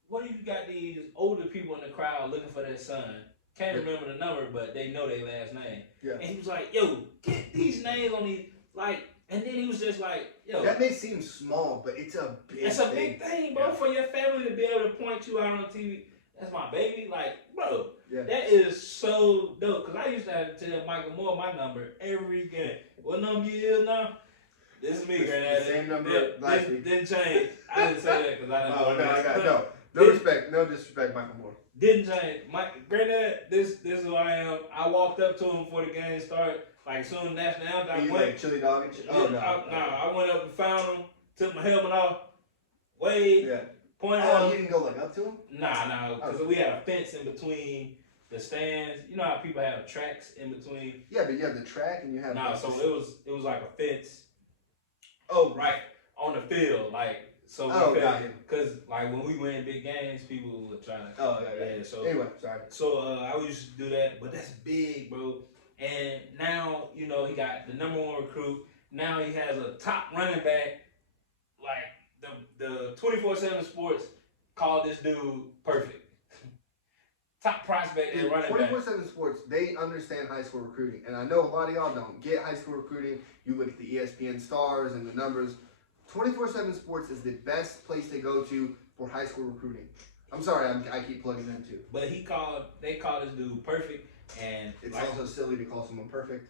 what do you got these older people in the crowd looking for their son? Can't remember the number, but they know their last name. Yeah. And he was like, yo, get these names on these, like, and then he was just like, yo. That may seem small, but it's a big thing, bro, for your family to be able to point you out on TV. That's my baby. Like, bro, that is so dope. Because I used to have to tell Michael Moore my number every game. What number you is now? This is me, Granddad. The same number last week. Didn't change. I didn't say that because I didn't know. No disrespect, Michael Moore. Didn't change. Granddad, this is who I am. I walked up to him before the game started. Like, soon national anthem. You like chili dog and shit? Oh, no. I went up and found him, took my helmet off, waved, pointed at him. Oh, you didn't go, like, up to him? Nah, because we had a fence in between the stands. You know how people have tracks in between? Yeah, but you have the track and you have... So it was like a fence. Oh, right. On the field, like... So got him. Because like when we win big games, people would try to. Oh yeah. So anyway, sorry. So I used to do that, but that's big, bro. And now he got the number one recruit. Now he has a top running back. Like the 24/7 Sports called this dude perfect. Top prospect and running back. 24/7 Sports, they understand high school recruiting, and I know a lot of y'all don't get high school recruiting. You look at the ESPN stars and the numbers. 24/7 Sports is the best place to go to for high school recruiting. I'm sorry, I keep plugging them too. But they called this dude perfect, and it's also silly to call someone perfect.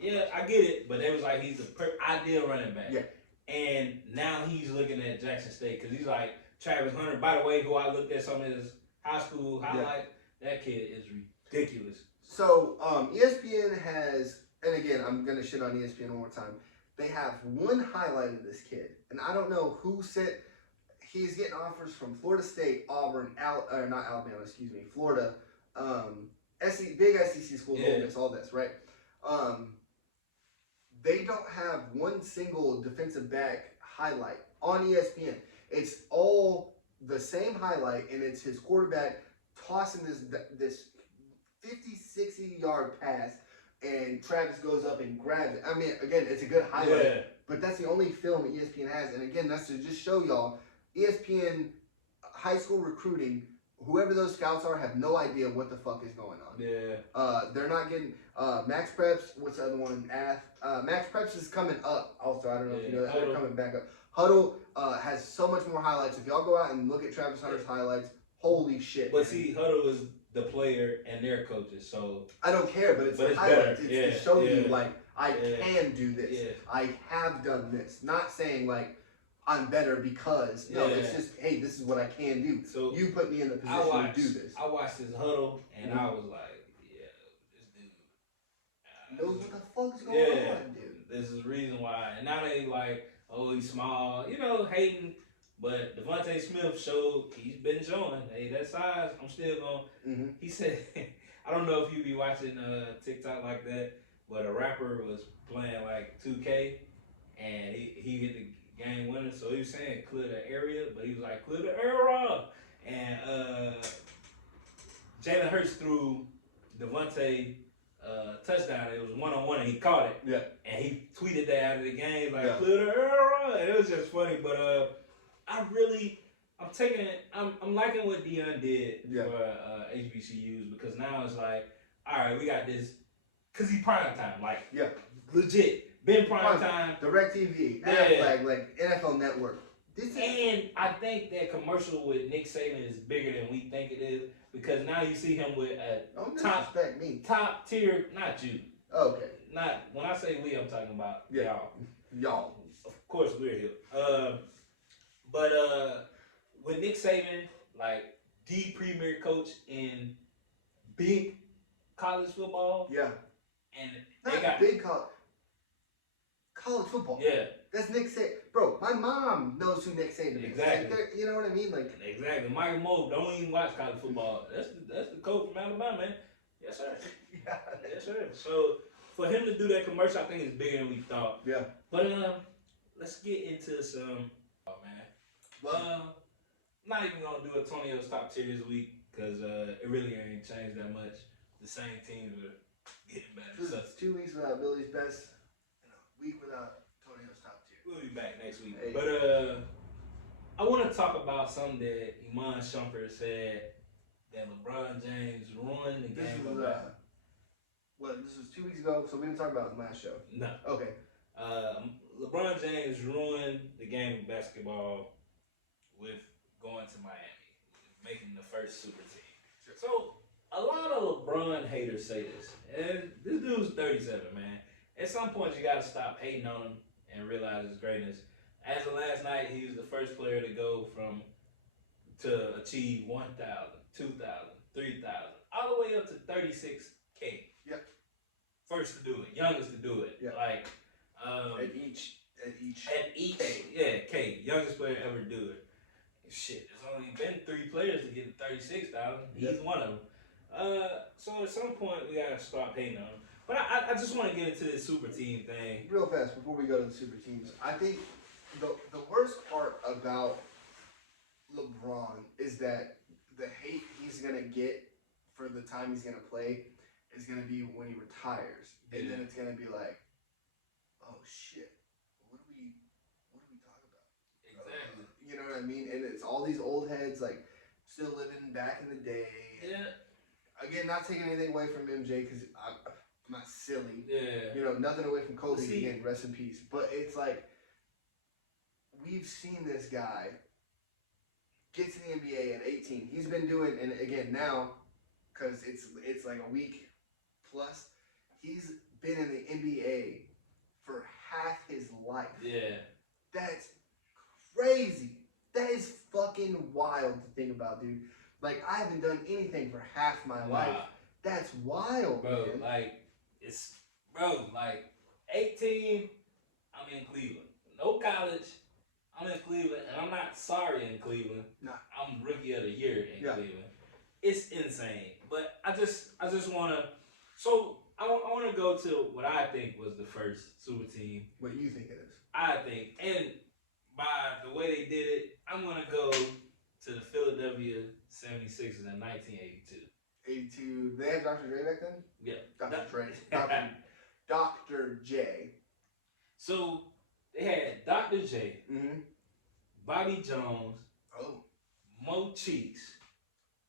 Yeah, I get it, but they was like he's the ideal running back. Yeah. And now he's looking at Jackson State because he's like Travis Hunter. By the way, who I looked at some of his high school highlight, that kid is ridiculous. So ESPN has, and again, I'm gonna shit on ESPN one more time. They have one highlight of this kid, and I don't know who said he's getting offers from Florida State, Auburn, Florida, big SEC schools, Yeah. Ole Miss, all this, right? They don't have one single defensive back highlight on ESPN. It's all the same highlight, and it's his quarterback tossing this 50, 60-yard pass, and Travis goes up and grabs it. I mean, again, it's a good highlight, but that's the only film ESPN has. And again, that's to just show y'all, ESPN high school recruiting, whoever those scouts are, have no idea what the fuck is going on. Yeah. They're not getting Max Preps. What's the other one? Max Preps is coming up. Also, I don't know if you know that. They're coming back up. Huddle has so much more highlights. If y'all go out and look at Travis Hunter's highlights, holy shit. But see, Huddle is the player and their coaches, so I don't care. But it's highlights. It's to show you like I can do this. Yeah. I have done this. Not saying like I'm better because it's just, hey, this is what I can do. So you put me in the position to do this. I watched this Huddle and I was like, yeah, this dude knows what the fuck's going on, dude. This is the reason why. And now they like, oh, he's small, hating. But Devontae Smith he's been showing, hey, that size, I'm still going. He said, I don't know if you be watching TikTok like that, but a rapper was playing like 2K and he hit the game winner. So he was saying clear the area, but he was like, clear the area. And Jalen Hurts threw Devontae touchdown. It was 1-on-1 and he caught it. Yeah. And he tweeted that out of the game, like, clear the area. And it was just funny, but I'm liking what Deion did for HBCUs, because now it's like, all right, we got this, because he's prime time, like, legit, been prime time. DirecTV, NFL, like NFL Network. And I think that commercial with Nick Saban is bigger than we think it is, because now you see him with a top tier, not you. Okay. Not, when I say we, I'm talking about y'all. Of course, we're here. But with Nick Saban, like the premier coach in big college football. Yeah. And they got big college football. Yeah. That's Nick Saban. Bro, my mom knows who Nick Saban is. Exactly. Like, you know what I mean? Like, exactly. Michael Moe don't even watch college football. That's the coach from Alabama, man. Yes, sir. Yes, sir. So for him to do that commercial, I think it's bigger than we thought. Yeah. But let's get into some. Oh man. Well, I'm not even gonna do Antonio's top tier this week because it really ain't changed that much. The same teams are getting better. It's 2 weeks without Billy's best and a week without Antonio's top tier. We'll be back next week. Hey. But I want to talk about something that Iman Shumpert said, that LeBron James ruined the game of basketball. This was 2 weeks ago, so we didn't talk about it in the last show. No. Okay. LeBron James ruined the game of basketball with going to Miami, making the first super team. Sure. So a lot of LeBron haters say this, and this dude's 37, man. At some point, you got to stop hating on him and realize his greatness. As of last night, he was the first player to go to achieve 1,000, 2,000, 3,000, all the way up to 36K. Yep. First to do it, youngest to do it. Yep. Like at each K, youngest player ever to do it. Shit, there's only been 3 players to get to 36,000. He's one of them. So at some point we gotta stop hating on him. But I just want to get into this super team thing real fast before we go to the super teams. I think the worst part about LeBron is that the hate he's gonna get for the time he's gonna play is gonna be when he retires, and then it's gonna be like, oh shit, what do we talk about? Exactly. You know what I mean? And it's all these old heads like still living back in the day. Yeah. Again, not taking anything away from MJ because I'm not silly. Yeah. You know, nothing away from Kobe. Again, rest in peace. But it's like we've seen this guy get to the NBA at 18. He's been doing, and again now, because it's like a week plus, he's been in the NBA for half his life. Yeah. That's crazy. That is fucking wild to think about, dude. Like, I haven't done anything for half my life. That's wild, bro. Man. Like 18, I'm in Cleveland. No college, I'm in Cleveland, and I'm not sorry in Cleveland. Nah. I'm rookie of the year in Cleveland. It's insane. But I just wanna. So I want to go to what I think was the first super team. What you think it is? I think, and by the way they did it, I'm gonna go to the Philadelphia 76ers in 1982. 82. They had Dr. J back then? Yeah. Dr. Dre. Dr. J. So they had Dr. J, Mm-hmm. Bobby Jones, Oh. Mo Cheeks,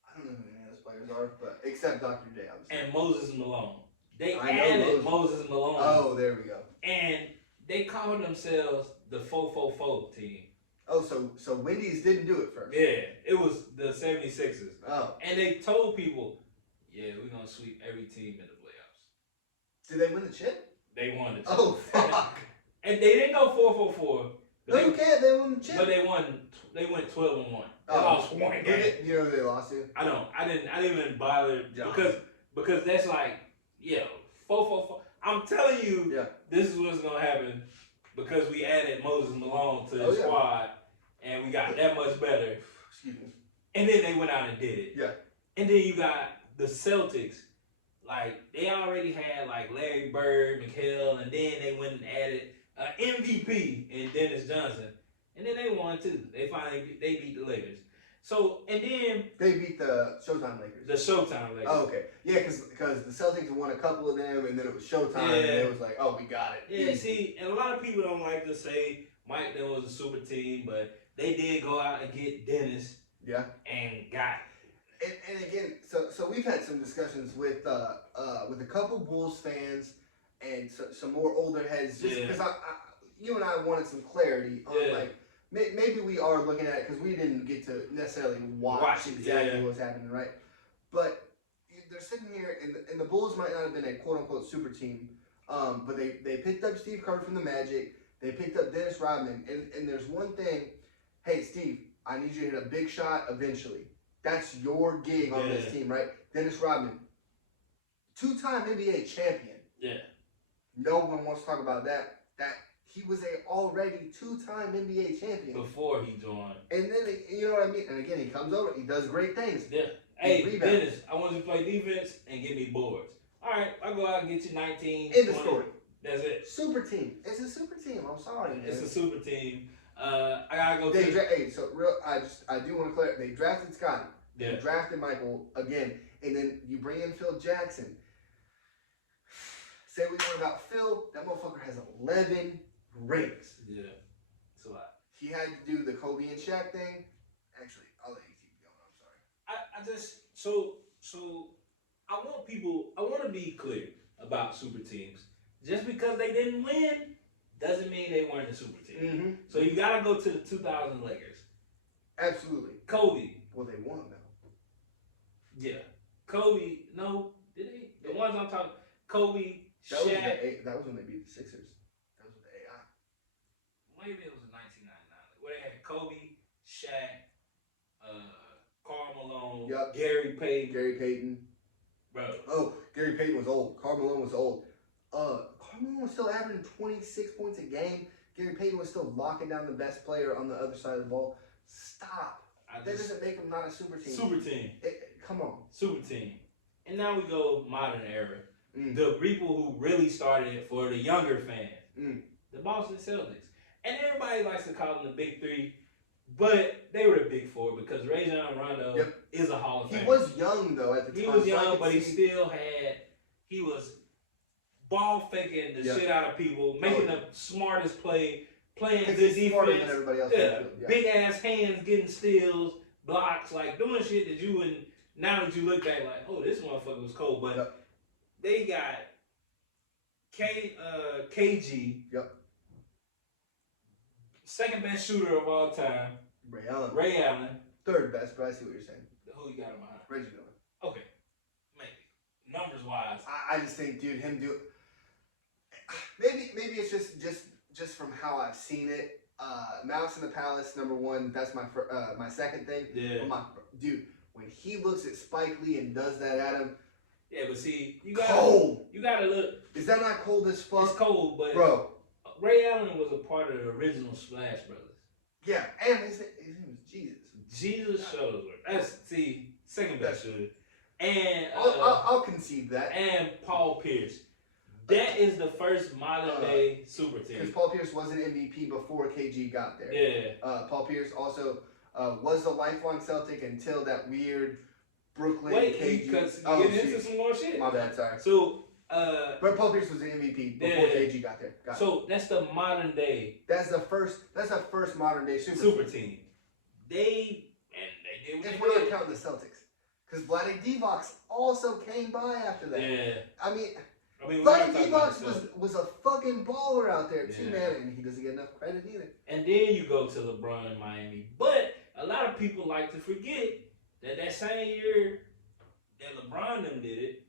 I don't know who any of those players are, but except Dr. J, obviously. and Moses Malone. They I know added Moses Malone. Oh, there we go. And they called themselves the 444 team. Oh, so Wendy's didn't do it first. Yeah, it was the 76ers. Oh. And they told people, yeah, we're going to sweep every team in the playoffs. Did they win the chip? They won the chip. Oh, fuck. And they didn't go 4-4-4. No, you can't. They won the chip. But they went 12-1. They lost one game. You know who they lost to? I don't. I didn't even bother because that's like, 4-4-4. I'm telling you, this is what's gonna happen because we added Moses Malone to the squad and we got that much better. Excuse me. And then they went out and did it. Yeah. And then you got the Celtics. Like they already had like Larry Bird, McHale, and then they went and added MVP in Dennis Johnson, and then they won too. They beat the Lakers. So and then they beat the Showtime Lakers. The Showtime Lakers. Oh, okay. Yeah, because the Celtics won a couple of them, and then it was Showtime, and it was like, oh, we got it. Yeah. See, and a lot of people don't like to say Mike then was a super team, but they did go out and get Dennis. Yeah. And got. And again, so we've had some discussions with a couple Bulls fans and some more older heads, just because you and I wanted some clarity on like maybe we are looking at it because we didn't get to necessarily watch exactly what's happening, right? But they're sitting here, and the Bulls might not have been a quote unquote super team, but they picked up Steve Kerr from the Magic, they picked up Dennis Rodman, and there's one thing, hey Steve, I need you to hit a big shot eventually. That's your gig on this team, right? Dennis Rodman, 2-time NBA champion. Yeah. No one wants to talk about that. That he was a already 2-time NBA champion before he joined. And then you know what I mean. And again, he comes over, he does great things. Yeah. Hey, Dennis, I want you to play defense and give me boards. All right, I'll go out and get you 19. End of story. That's it. Super team. It's a super team. I'm sorry, man. It's a super team. I gotta go. I do want to clear. They drafted Scotty. They drafted Michael again, and then you bring in Phil Jackson. Say what you want about Phil, that motherfucker has 11 rings. Yeah, it's a lot. He had to do the Kobe and Shaq thing. Actually, I'll let you keep going. I'm sorry. I just so I want to be clear about super teams. Just because they didn't win doesn't mean they weren't a super team. Mm-hmm. So you gotta go to the 2000 Lakers. Absolutely. Kobe. Well, they won though. Yeah. Kobe. No, did they? The ones I'm talking. Kobe. Shaq. That was when they beat the Sixers. That was with the AI. Maybe it was in 1999. Where they had Kobe, Shaq, Karl Malone, Gary Payton. Bro. Oh, Gary Payton was old. Karl Malone was old. Karl Malone was still averaging 26 points a game. Gary Payton was still locking down the best player on the other side of the ball. Stop. That doesn't make him not a super team. Super team. Come on. Super team. And now we go modern era. The people who really started it for the younger fans. The Boston Celtics. And everybody likes to call them the Big Three, but they were the Big Four because Rajon Rondo is a Hall of Famer. He was young though at the time. He was young, but he was ball faking the shit out of people, making the smartest play, playing good defense. Smarter than everybody else. Big ass hands, getting steals, blocks, like doing shit that you wouldn't. Now that you look back, like, oh, this motherfucker was cold, but they got KG. Second best shooter of all time. Ray Allen. Third best, but I see what you're saying. Who you got him behind? Reggie Miller. Okay. Maybe. Numbers wise. I just think, dude, maybe it's just from how I've seen it. Mouse in the Palace, number one. That's my second thing. Yeah. But dude, when he looks at Spike Lee and does that at him. Yeah, but see, you gotta look. Is that not cold as fuck? It's cold, but bro. Ray Allen was a part of the original Splash Brothers. Yeah, and his name was Jesus. Jesus Shuttlesworth. That's second best shooter. And I'll concede that. And Paul Pierce. That is the first modern day super team. Because Paul Pierce was an MVP before KG got there. Yeah. Paul Pierce also was a lifelong Celtic until that weird Brooklyn KG. Because getting into some more shit. My bad, sorry. So, but Paul Pierce was an MVP before KG got there. So that's the modern day. That's the first modern day super team. They did what if we're not counting the Celtics. Because Vlade Divac also came by after that. Yeah. I mean Vlade Divac was a fucking baller out there too, man, and he doesn't get enough credit either. And then you go to LeBron in Miami. But a lot of people like to forget that same year that LeBron them did it,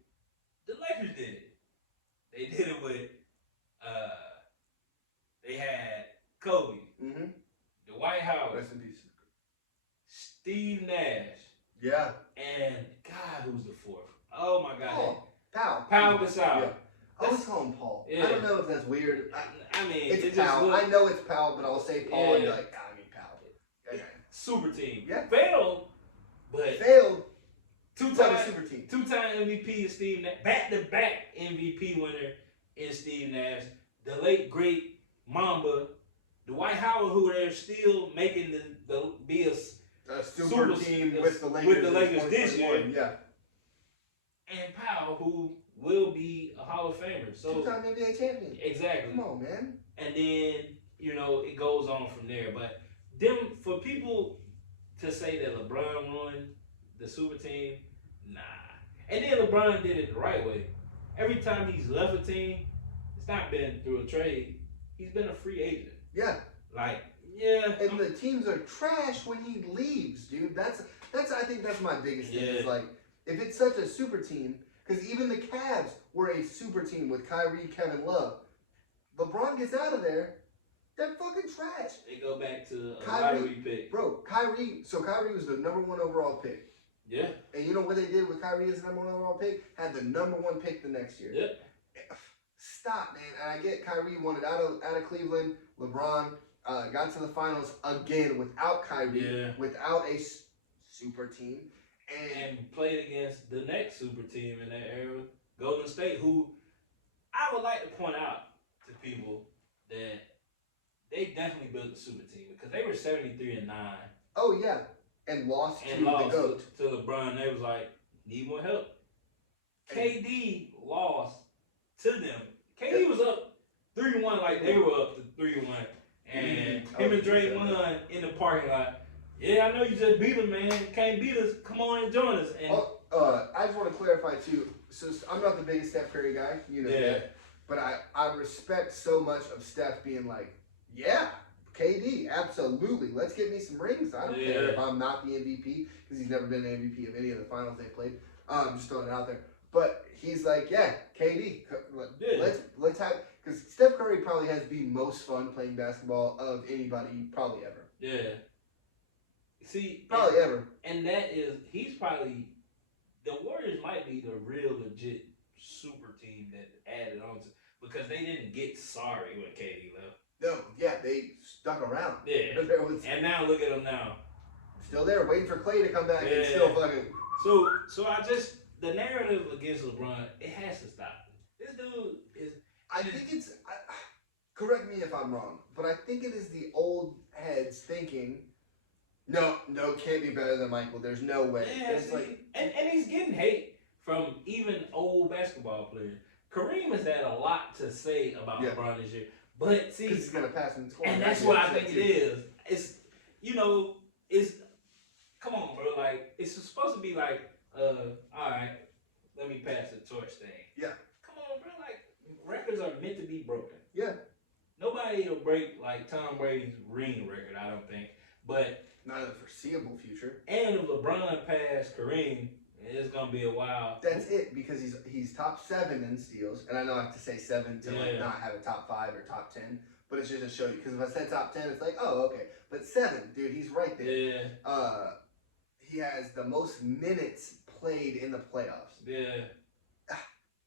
the Lakers did it. They did it with they had Kobe, Dwight Howard, rest in peace, Steve Nash, yeah, and God, who's the fourth? Oh my God, Pau Gasol. Yeah. I always call him Paul. Yeah. I don't know if that's weird. I mean, it's Pau. I know it's Pau, but I'll say Paul and you're like, I mean Pau. Okay. Super team. Yeah. Failed. Two-time super team. Two-time MVP is Steve Nash. Back-to-back MVP winner is Steve Nash. The late great Mamba, Dwight Howard, who they're still making be a super team with the Lakers this year. Yeah. And Powell, who will be a Hall of Famer. So two-time NBA champion. Exactly. Come on, man. And then, it goes on from there. But for people to say that LeBron ruined the super team, nah. And then LeBron did it the right way. Every time he's left a team, it's not been through a trade. He's been a free agent. Yeah. And the teams are trash when he leaves, dude. That's I think that's my biggest thing. Is like, if it's such a super team, because even the Cavs were a super team with Kyrie, Kevin Love. LeBron gets out of there, they're fucking trash. They go back to a lottery pick. Bro, Kyrie was the #1 overall pick. Yeah. And you know what they did with Kyrie as the #1 overall pick? Had the #1 pick the next year. Yep. Stop, man. And I get Kyrie wanted out of Cleveland. LeBron got to the finals again without Kyrie, without a super team. And played against the next super team in that era, Golden State, who I would like to point out to people that they definitely built a super team because they were 73-9. Oh yeah, and lost to the GOAT. To LeBron. They was like, need more help. KD lost to them. KD was up 3-1, like they were up to 3-1, and him and Draymond in the parking lot. Yeah, I know you just beat him, man. Can't beat us. Come on and join us. And I just want to clarify too. So I'm not the biggest Steph Curry guy, that. But I respect so much of Steph being like, yeah, KD, absolutely. Let's get me some rings. I don't care if I'm not the MVP because he's never been the MVP of any of the finals they played. Just throwing it out there. But he's like, yeah, KD. Let's have, because Steph Curry probably has the most fun playing basketball of anybody probably ever. Yeah. See, probably ever. And he's probably, the Warriors might be the real legit super team that added on to, because they didn't get sorry when KD left. No, yeah, they stuck around. Yeah. And now look at them now. Still there, waiting for Clay to come back and still fucking. So the narrative against LeBron, it has to stop. This dude is. I think it's. Correct me if I'm wrong, but I think it is the old heads thinking, no, can't be better than Michael. There's no way. Yeah, and he's getting hate from even old basketball players. Kareem has had a lot to say about LeBron this year, but see, because he's gonna pass him the score, and that's what I think it is. It's it's come on, bro. Like it's supposed to be like, all right, let me pass the torch thing. Yeah. Come on, bro. Like records are meant to be broken. Yeah. Nobody will break like Tom Brady's ring record, I don't think. But not in the foreseeable future. And if LeBron passed Kareem, it's gonna be a while. That's it, because he's top 7 in steals, and I know I have to say 7 to like not have a top 5 or top 10, but it's just to show you. Because if I said top 10, it's like, oh, okay, but 7, dude, he's right there. Yeah. He has the most minutes played in the playoffs. Yeah.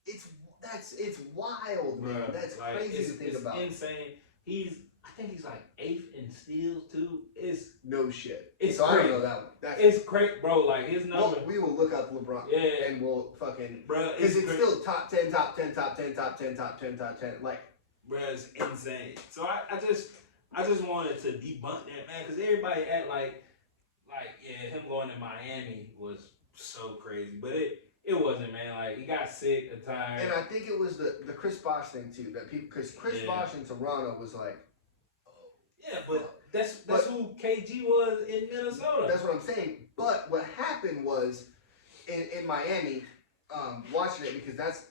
It's wild, man. That's crazy to think about. It's insane. I think he's like 8th in steals too. It's no shit. It's so crazy. I don't know that one. It's crazy, bro. Like his number. We will look up LeBron. Yeah. And we'll fucking. Bro, because it's still top 10, top 10, top 10, top 10, top 10, top 10. Like, bro, it's insane. So I just wanted to debunk that, man, because everybody act like yeah, him going to Miami was so crazy, but it wasn't, man. Like he got sick at times. And I think it was the Chris Bosh thing too, that people, because Chris Bosh in Toronto was like, yeah, but that's who KG was in Minnesota. That's what I'm saying. But what happened was in Miami, watching it, because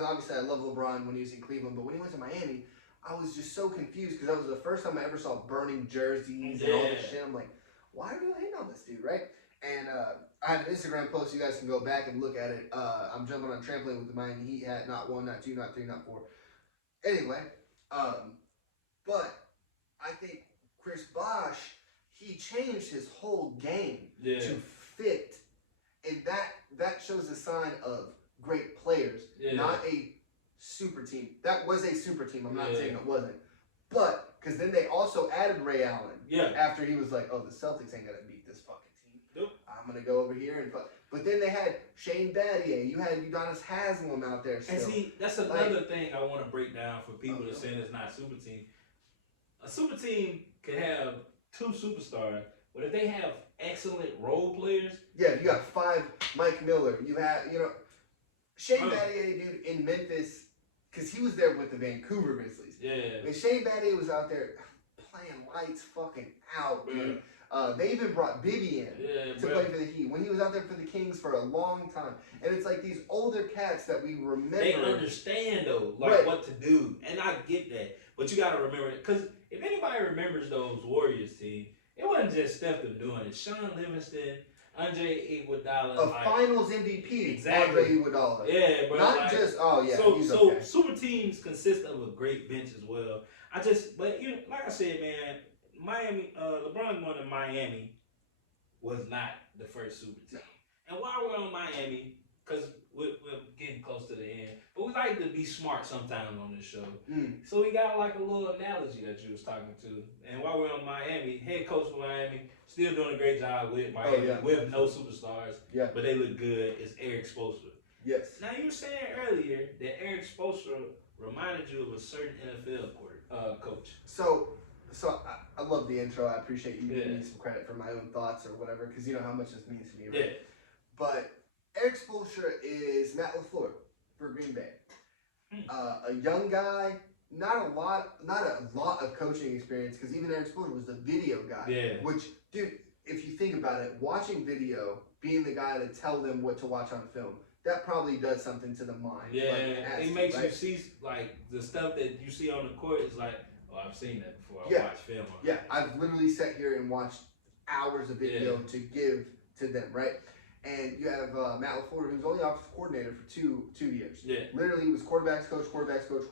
obviously I love LeBron when he was in Cleveland, but when he went to Miami, I was just so confused because that was the first time I ever saw burning jerseys and all this shit. I'm like, why are we hating on this dude, right? And I had an Instagram post. You guys can go back and look at it. I'm jumping on a trampoline with the Miami Heat hat. Not 1, not 2, not 3, not 4. Anyway, but I think Chris Bosh, he changed his whole game to fit, and that shows a sign of great players, not a super team. That was a super team. I'm not saying it wasn't, but because then they also added Ray Allen. After he was like, oh, the Celtics ain't gonna beat this fucking team. Nope. I'm gonna go over here and fuck. But then they had Shane Battier. You had Udonis Haslem out there still. And see, that's another thing I want to break down for people that saying it's not a super team. A super team can have 2 superstars, but if they have excellent role players. Yeah, you got 5 Mike Miller. You have, Shane Battier, dude, in Memphis, because he was there with the Vancouver Grizzlies. Yeah. When Shane Battier was out there playing lights fucking out, dude. They even brought Bibby in to play for the Heat when he was out there for the Kings for a long time. And it's like these older cats that we remember. They understand, though, what to do. And I get that. But you got to remember it. Because if anybody remembers those Warriors team, it wasn't just Steph them doing it. Sean Livingston, Andre Iguodala. A finals MVP. Exactly. Andre Iguodala. Yeah, bro. Not just, So super teams consist of a great bench as well. But like I said, man, Miami, LeBron going to Miami was not the first super team. And while we're on Miami, because we're getting close to the end, but we like to be smart sometimes on this show. So we got like a little analogy that you was talking to. And while we're on Miami, head coach for Miami, still doing a great job with Miami, with no superstars, but they look good. It's Eric Spoelstra. Yes. Now you were saying earlier that Eric Spoelstra reminded you of a certain NFL coach. So I love the intro. I appreciate you giving me some credit for my own thoughts or whatever, because you know how much this means to me, right? Yeah. But Eric Spoelstra is Matt LaFleur for Green Bay. A young guy, not a lot of coaching experience, because even Eric Spoelstra was the video guy. Yeah. Which, dude, if you think about it, watching video, being the guy to tell them what to watch on film, that probably does something to the mind. Yeah, it makes you see like the stuff that you see on the court is like, oh, I've seen that before. I watched film. Yeah, I've literally sat here and watched hours of video to give to them, right? And you have Matt LaFleur, who's only offensive coordinator for two years. Yeah. Literally, he was quarterbacks coach, offensive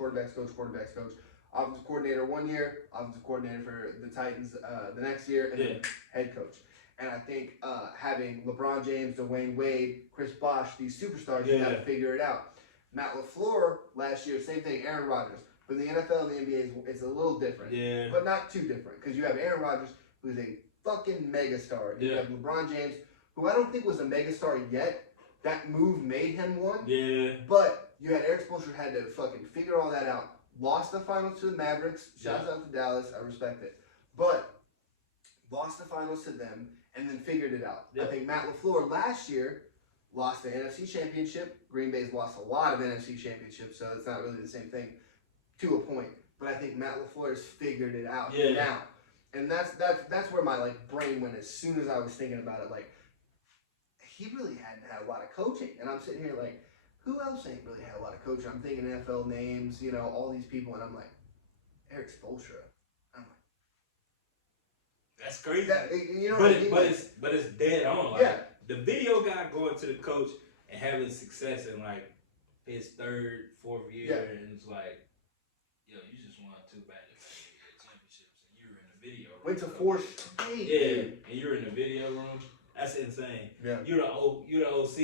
coordinator 1 year, offensive coordinator for the Titans the next year, and then head coach. And I think having LeBron James, Dwayne Wade, Chris Bosh, these superstars, you got to figure it out. Matt LaFleur last year, same thing. Aaron Rodgers. But the NFL and the NBA it's a little different, but not too different, because you have Aaron Rodgers, who's a fucking megastar. You have LeBron James, who I don't think was a megastar yet. That move made him one. Yeah. But you had Eric Spoelstra had to fucking figure all that out. Lost the finals to the Mavericks. Shouts out to Dallas. I respect it. But lost the finals to them and then figured it out. I think Matt LaFleur last year lost the NFC Championship. Green Bay's lost a lot of NFC Championships, so it's not really the same thing to a point. But I think Matt LaFleur's figured it out now. And that's where my brain went as soon as I was thinking about it. He really hadn't had a lot of coaching. And I'm sitting here who else ain't really had a lot of coaching? I'm thinking NFL names, all these people, and I'm like, Eric Spoelstra. I'm like, that's crazy. But it's dead on. The video guy going to the coach and having success in his 3rd, 4th year, and it's like, yo, you just won 2 back-to-back championships, and you were in the video room. Went to 4 straight. Yeah, and you're in the video room. That's insane. Yeah. You're the OC,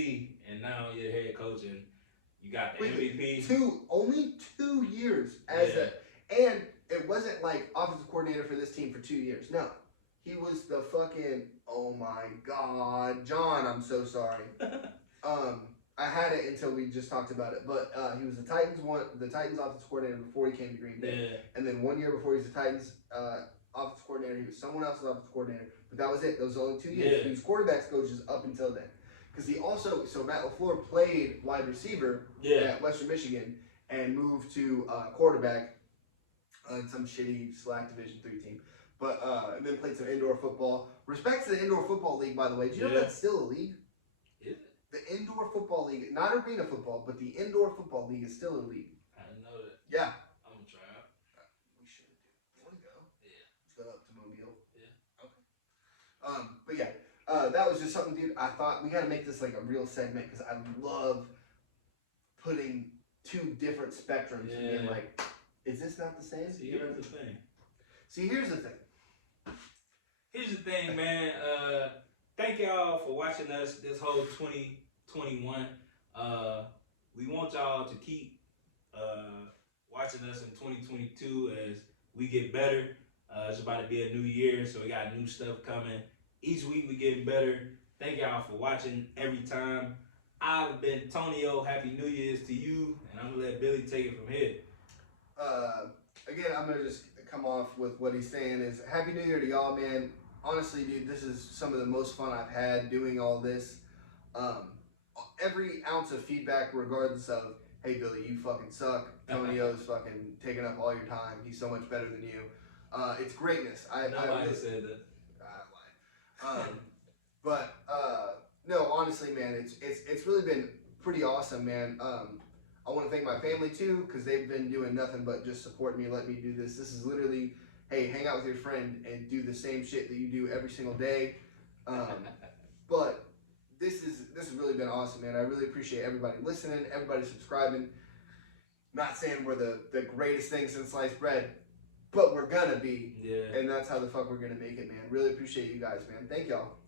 and now you're head coach, and you got the MVP. Only 2 years as and it wasn't like offensive coordinator for this team for 2 years. No, he was the fucking. Oh my God, John, I'm so sorry. I had it until we just talked about it, but he was the Titans offensive coordinator before he came to Green Bay, and then 1 year before he was the Titans offensive coordinator, he was someone else's offensive coordinator. But that was it. Those were only 2 years. He was quarterbacks coaches up until then, because he also Matt LaFleur played wide receiver at Western Michigan and moved to quarterback on some shitty SLAC Division III team, but and then played some indoor football. Respect to the indoor football league, by the way. Do you know that's still a league? Is it? The indoor football league, not arena football, but the indoor football league is still a league. I didn't know that. Yeah. I'm gonna try out. We should do. You want to go? Yeah. Let's go up to Mobile. Yeah. Okay. But yeah, that was just something, dude. I thought we got to make this like a real segment because I love putting two different spectrums and being like, is this not the same? See, here's the thing. Here's the thing, man. Thank y'all for watching us this whole 2021. We want y'all to keep watching us in 2022 as we get better. It's about to be a new year, so we got new stuff coming. Each week we getting better. Thank y'all for watching every time. I've been Tonio. Happy New Year's to you, and I'm gonna let Billy take it from here. Again, I'm gonna just come off with what he's saying is Happy New Year to y'all, man. Honestly, dude, this is some of the most fun I've had doing all this. Every ounce of feedback, regardless of, hey, Billy, you fucking suck. Tonio's fucking taking up all your time. He's so much better than you. It's greatness. Nobody said that. I lied. But no, honestly, man, it's really been pretty awesome, man. I want to thank my family too, because they've been doing nothing but just supporting me, letting me do this. This is literally, hey, hang out with your friend and do the same shit that you do every single day. But this has really been awesome, man. I really appreciate everybody listening, everybody subscribing. Not saying we're the greatest thing since sliced bread, but we're gonna be. Yeah. And that's how the fuck we're gonna make it, man. Really appreciate you guys, man. Thank y'all.